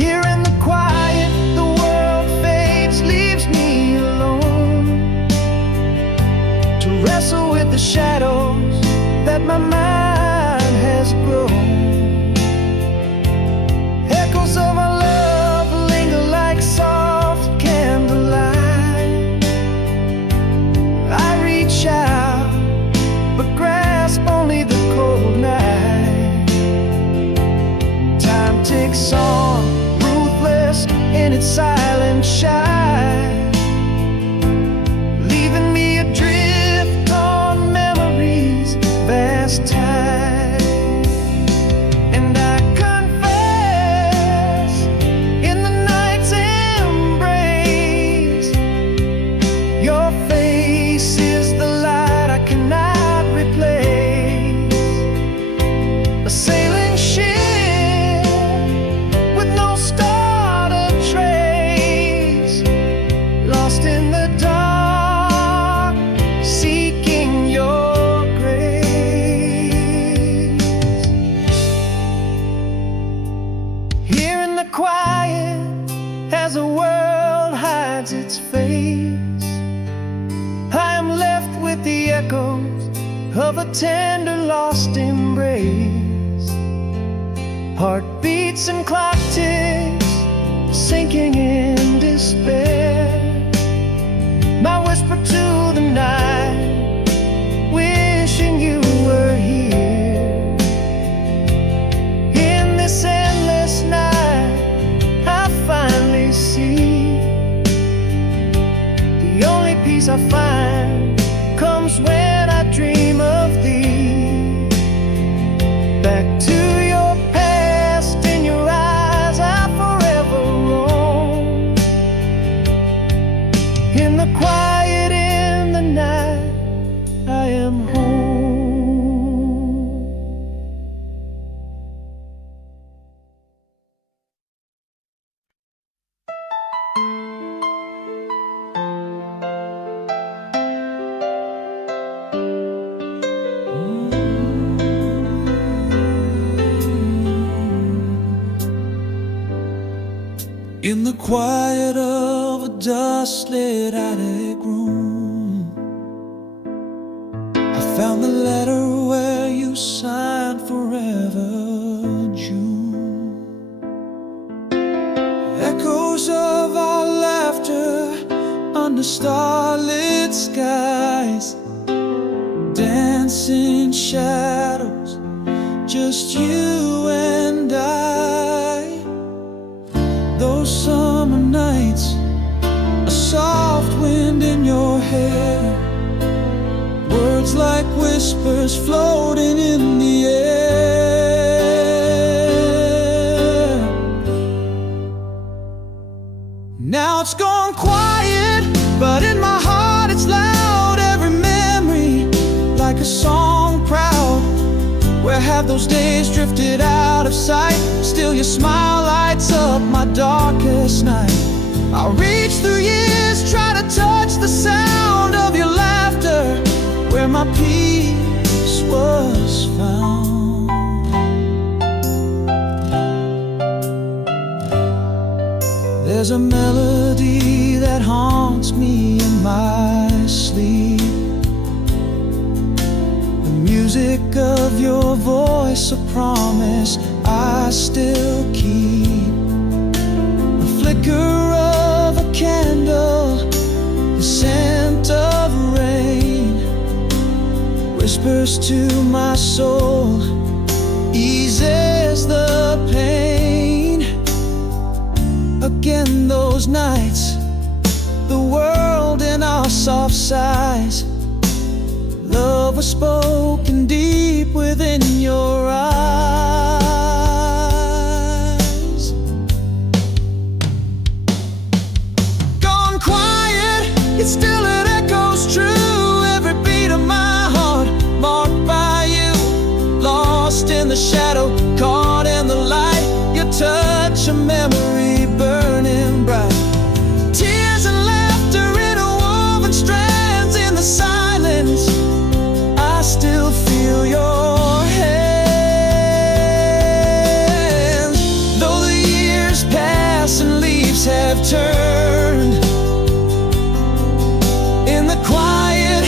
Here in the quiet, the world fades, leaves me alone to wrestle with the shadows that my mind has grown. Echoes of our love linger like soft candlelight. I reach out, but grasp only the cold night. Time ticks on, ruthless in its silent shine, leaving me adrift on memories' vast tide. And I confess, in the night's embrace, your face is the light I cannot replace. A sailing ship with no star to trace, lost in the dark, seeking your grace. Here in the quiet, as the world hides its face, I am left with the echoes of a tender lost embrace. Heartbeats and clock ticks sinking in despair. My whisper to the night, wishing you were here. In this endless night, I finally see the only peace I find comes when I dream of thee. Back to your past, in your eyes I forever roam. In the quiet, in the night, I am home. In the quiet of a dust-lit attic room, I found the letter where you signed forever, June. Echoes of our laughter under starlit skies, dancing shadows, just just you and I. Those summer nights, a soft wind in your hair, words like whispers floating in the air. Now it's gone quiet, but in my heart it's loud. Every memory like a song proud. Where have those days drifted out of sight? Still your smile lights up my darkest night. I'll reach through years, try to touch the sound of your laughter, where my peace was found. There's a melody that haunts me in my sleep, the music of your voice, a promise I still keep. The flicker of a candle, the scent of rain, whispers to my soul, eases the pain. Again those nights, the world in our soft sighs, love was spoken deep within your eyes. Gone quiet, yet still it echoes true. Every beat of my heart marked by you, lost in the shadow, caught in the light. Your touch, a memory burning bright. Tears and laughter interwoven strands in the silence. I still feel your hands. Though the years pass and leaves have turned, in the quiet,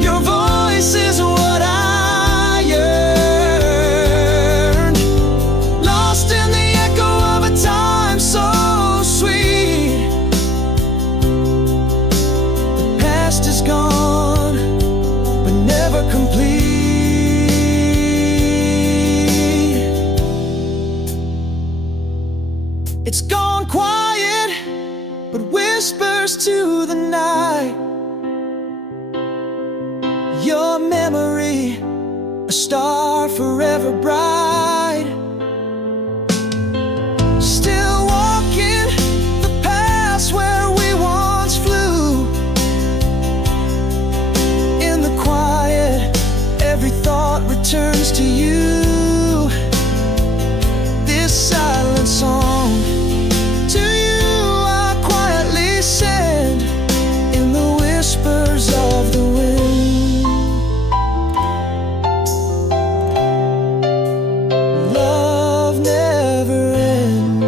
your voice is what I yearned. Lost in the echo of a time so sweet. The past is gone, but never complete. It's gone quiet, but whispers to the night. Your memory, a star forever bright. Still walking the paths where we once flew. In the quiet, every thought returns to you. This silent song, to you I quietly send, in the whispers of the wind. Love never ends.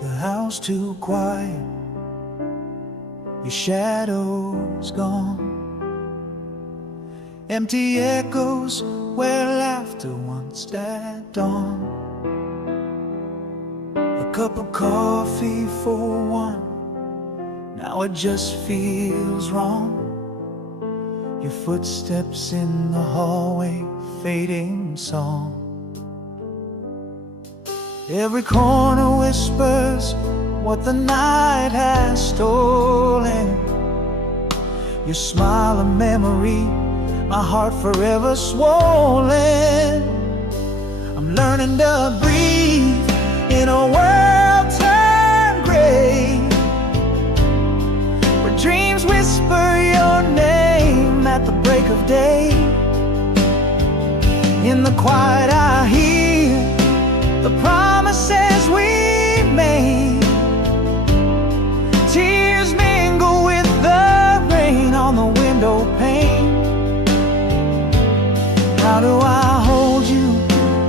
The house too quiet, your shadow's gone. Empty echoes where laughter once died dawn. A cup of coffee for one, now it just feels wrong. Your footsteps in the hallway, fading song. Every corner whispers what the night has stolen. Your smile, a memory, my heart forever swollen. I'm learning to breathe in a world turned gray, where dreams whisper your name at the break of day. In the quiet I hear the promises we made. Tears mingle with the rain on the window pane. How do I hold you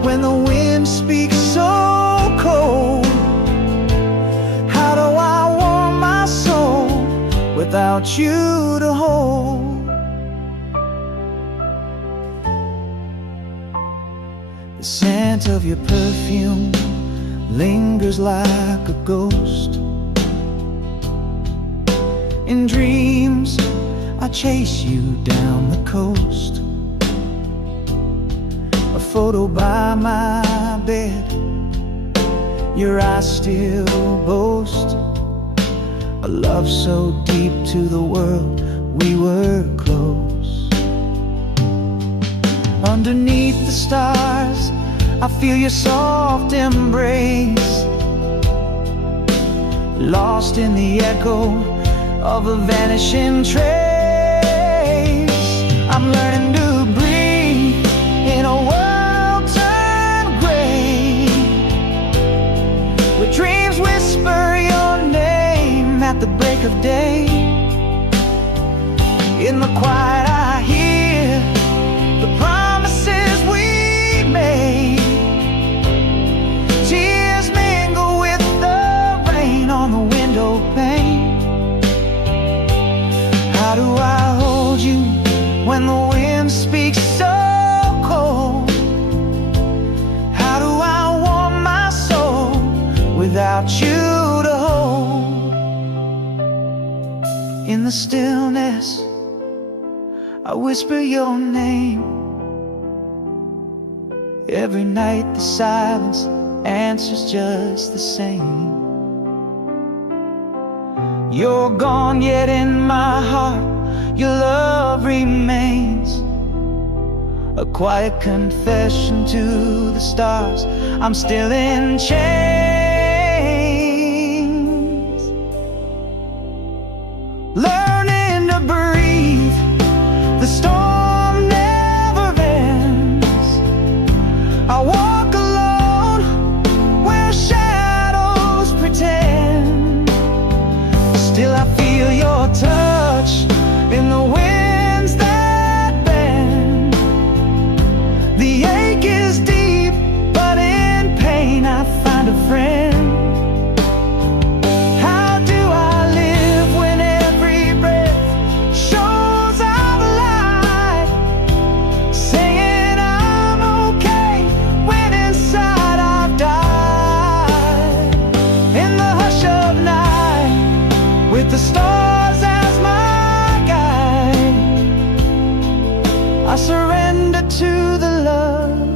when the wind speaks so cold? How do I warm my soul where without you to hold. The scent of your perfume lingers like a ghost. In dreams, I chase you down the coast. A photo by my bed, your eyes still boast a love so deep to the world we were close. Underneath the stars, I feel your soft embrace, lost in the echo of a vanishing trace. I'm learning to breathe in a world turned gray, where dreams whisper your name at the break of day. In the quiet I hear the promises we made. Tears mingle with the rain on the window pane. How do I hold you when the wind speaks so cold? How do I warm my soul without you to hold? In the stillness, I whisper your name. Every night the silence answers just the same. You're gone, yet in my heart your love remains. A quiet confession to the stars, I'm still in chains. Learning to breathe, the storm never ends. I walk alone where shadows pretend. Still I feel your touch in the winds that bend. The ache is deep, but in pain I find a friend. How do I live when every breath shows I'm alive? Saying I'm okay when inside I've died. In the hush of night, with the stars as my guide, I surrender to the love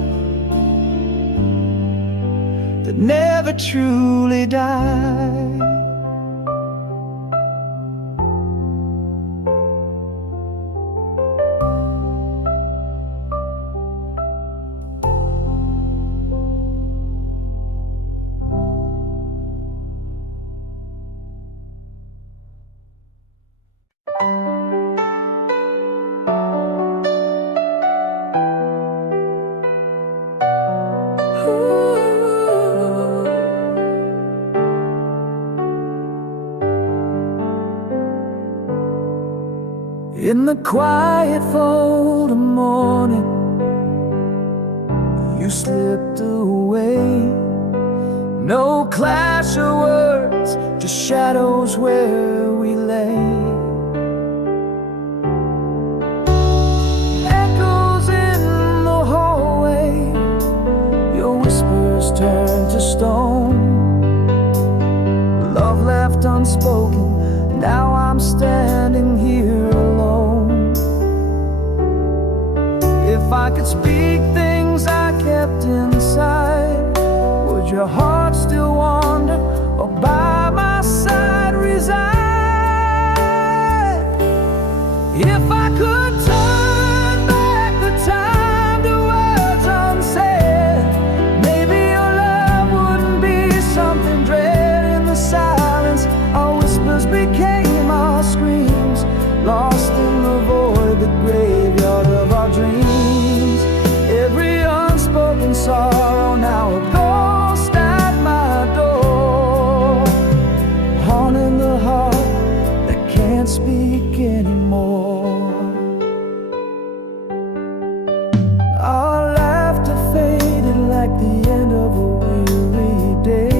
that never truly died. In the quiet fold of morning, you slipped away. No clash of words, just shadows where we lay. Echoes in the hallway, your whispers turned to stone. Love left unspoken, now I'm standing here alone. If I could speak things I kept inside, would your heart still wander, or by my side reside? If I could turn back the time to words unsaid, maybe your love wouldn't be something dread. In the silence, our whispers became our screams, lost in the void, the graveyard of our dreams. Every unspoken sorrow now a ghost at my door, haunting the heart that can't speak anymore. Our laughter faded like the end of a weary day.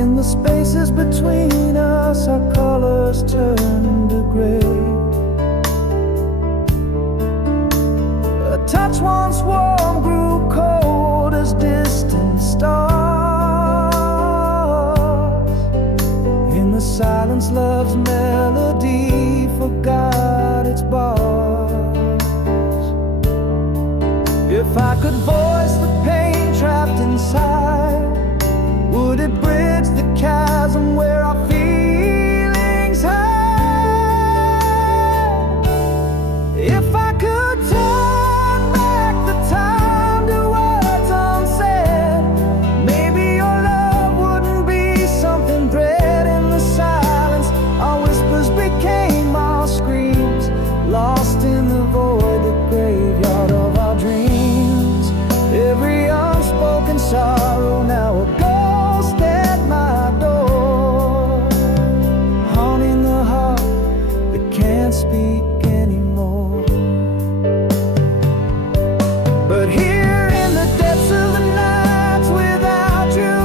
In the spaces between between us, our colors turned to gray. A touch once warm grew cold as distant stars. In the silence, love's melody forgot its bars. If I could voice the pain trapped inside, would it bridge the chasm where our feelings hide? If I could turn back the time to words unsaid, maybe your love wouldn't be something bred in the silence. Our whispers became our screams, lost in the void, the graveyard of our dreams. Every unspoken sorrow now a ghost at my door, haunting the heart that can't speak anymore. But here in the depths of the nights without you,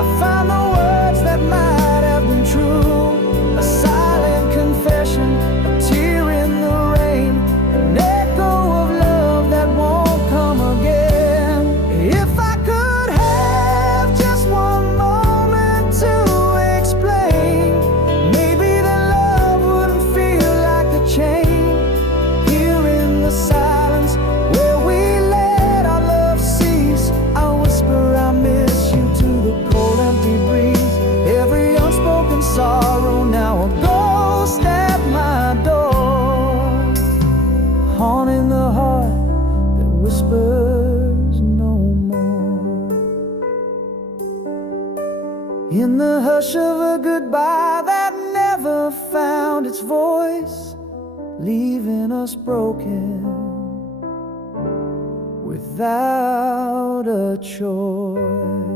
I found the words that might have been true. A silent confession, a tear in the rain, an echo of love that won't come again. If I could have just one moment to explain, maybe the love wouldn't feel like a chain. Here in the silence where we let our love cease, I whisper I miss you to the cold empty breeze. Every unspoken sorrow now a ghost at my door, haunting the heart that whispers no more. In the hush of a goodbye that never found its voice, leaving us broken without a choice.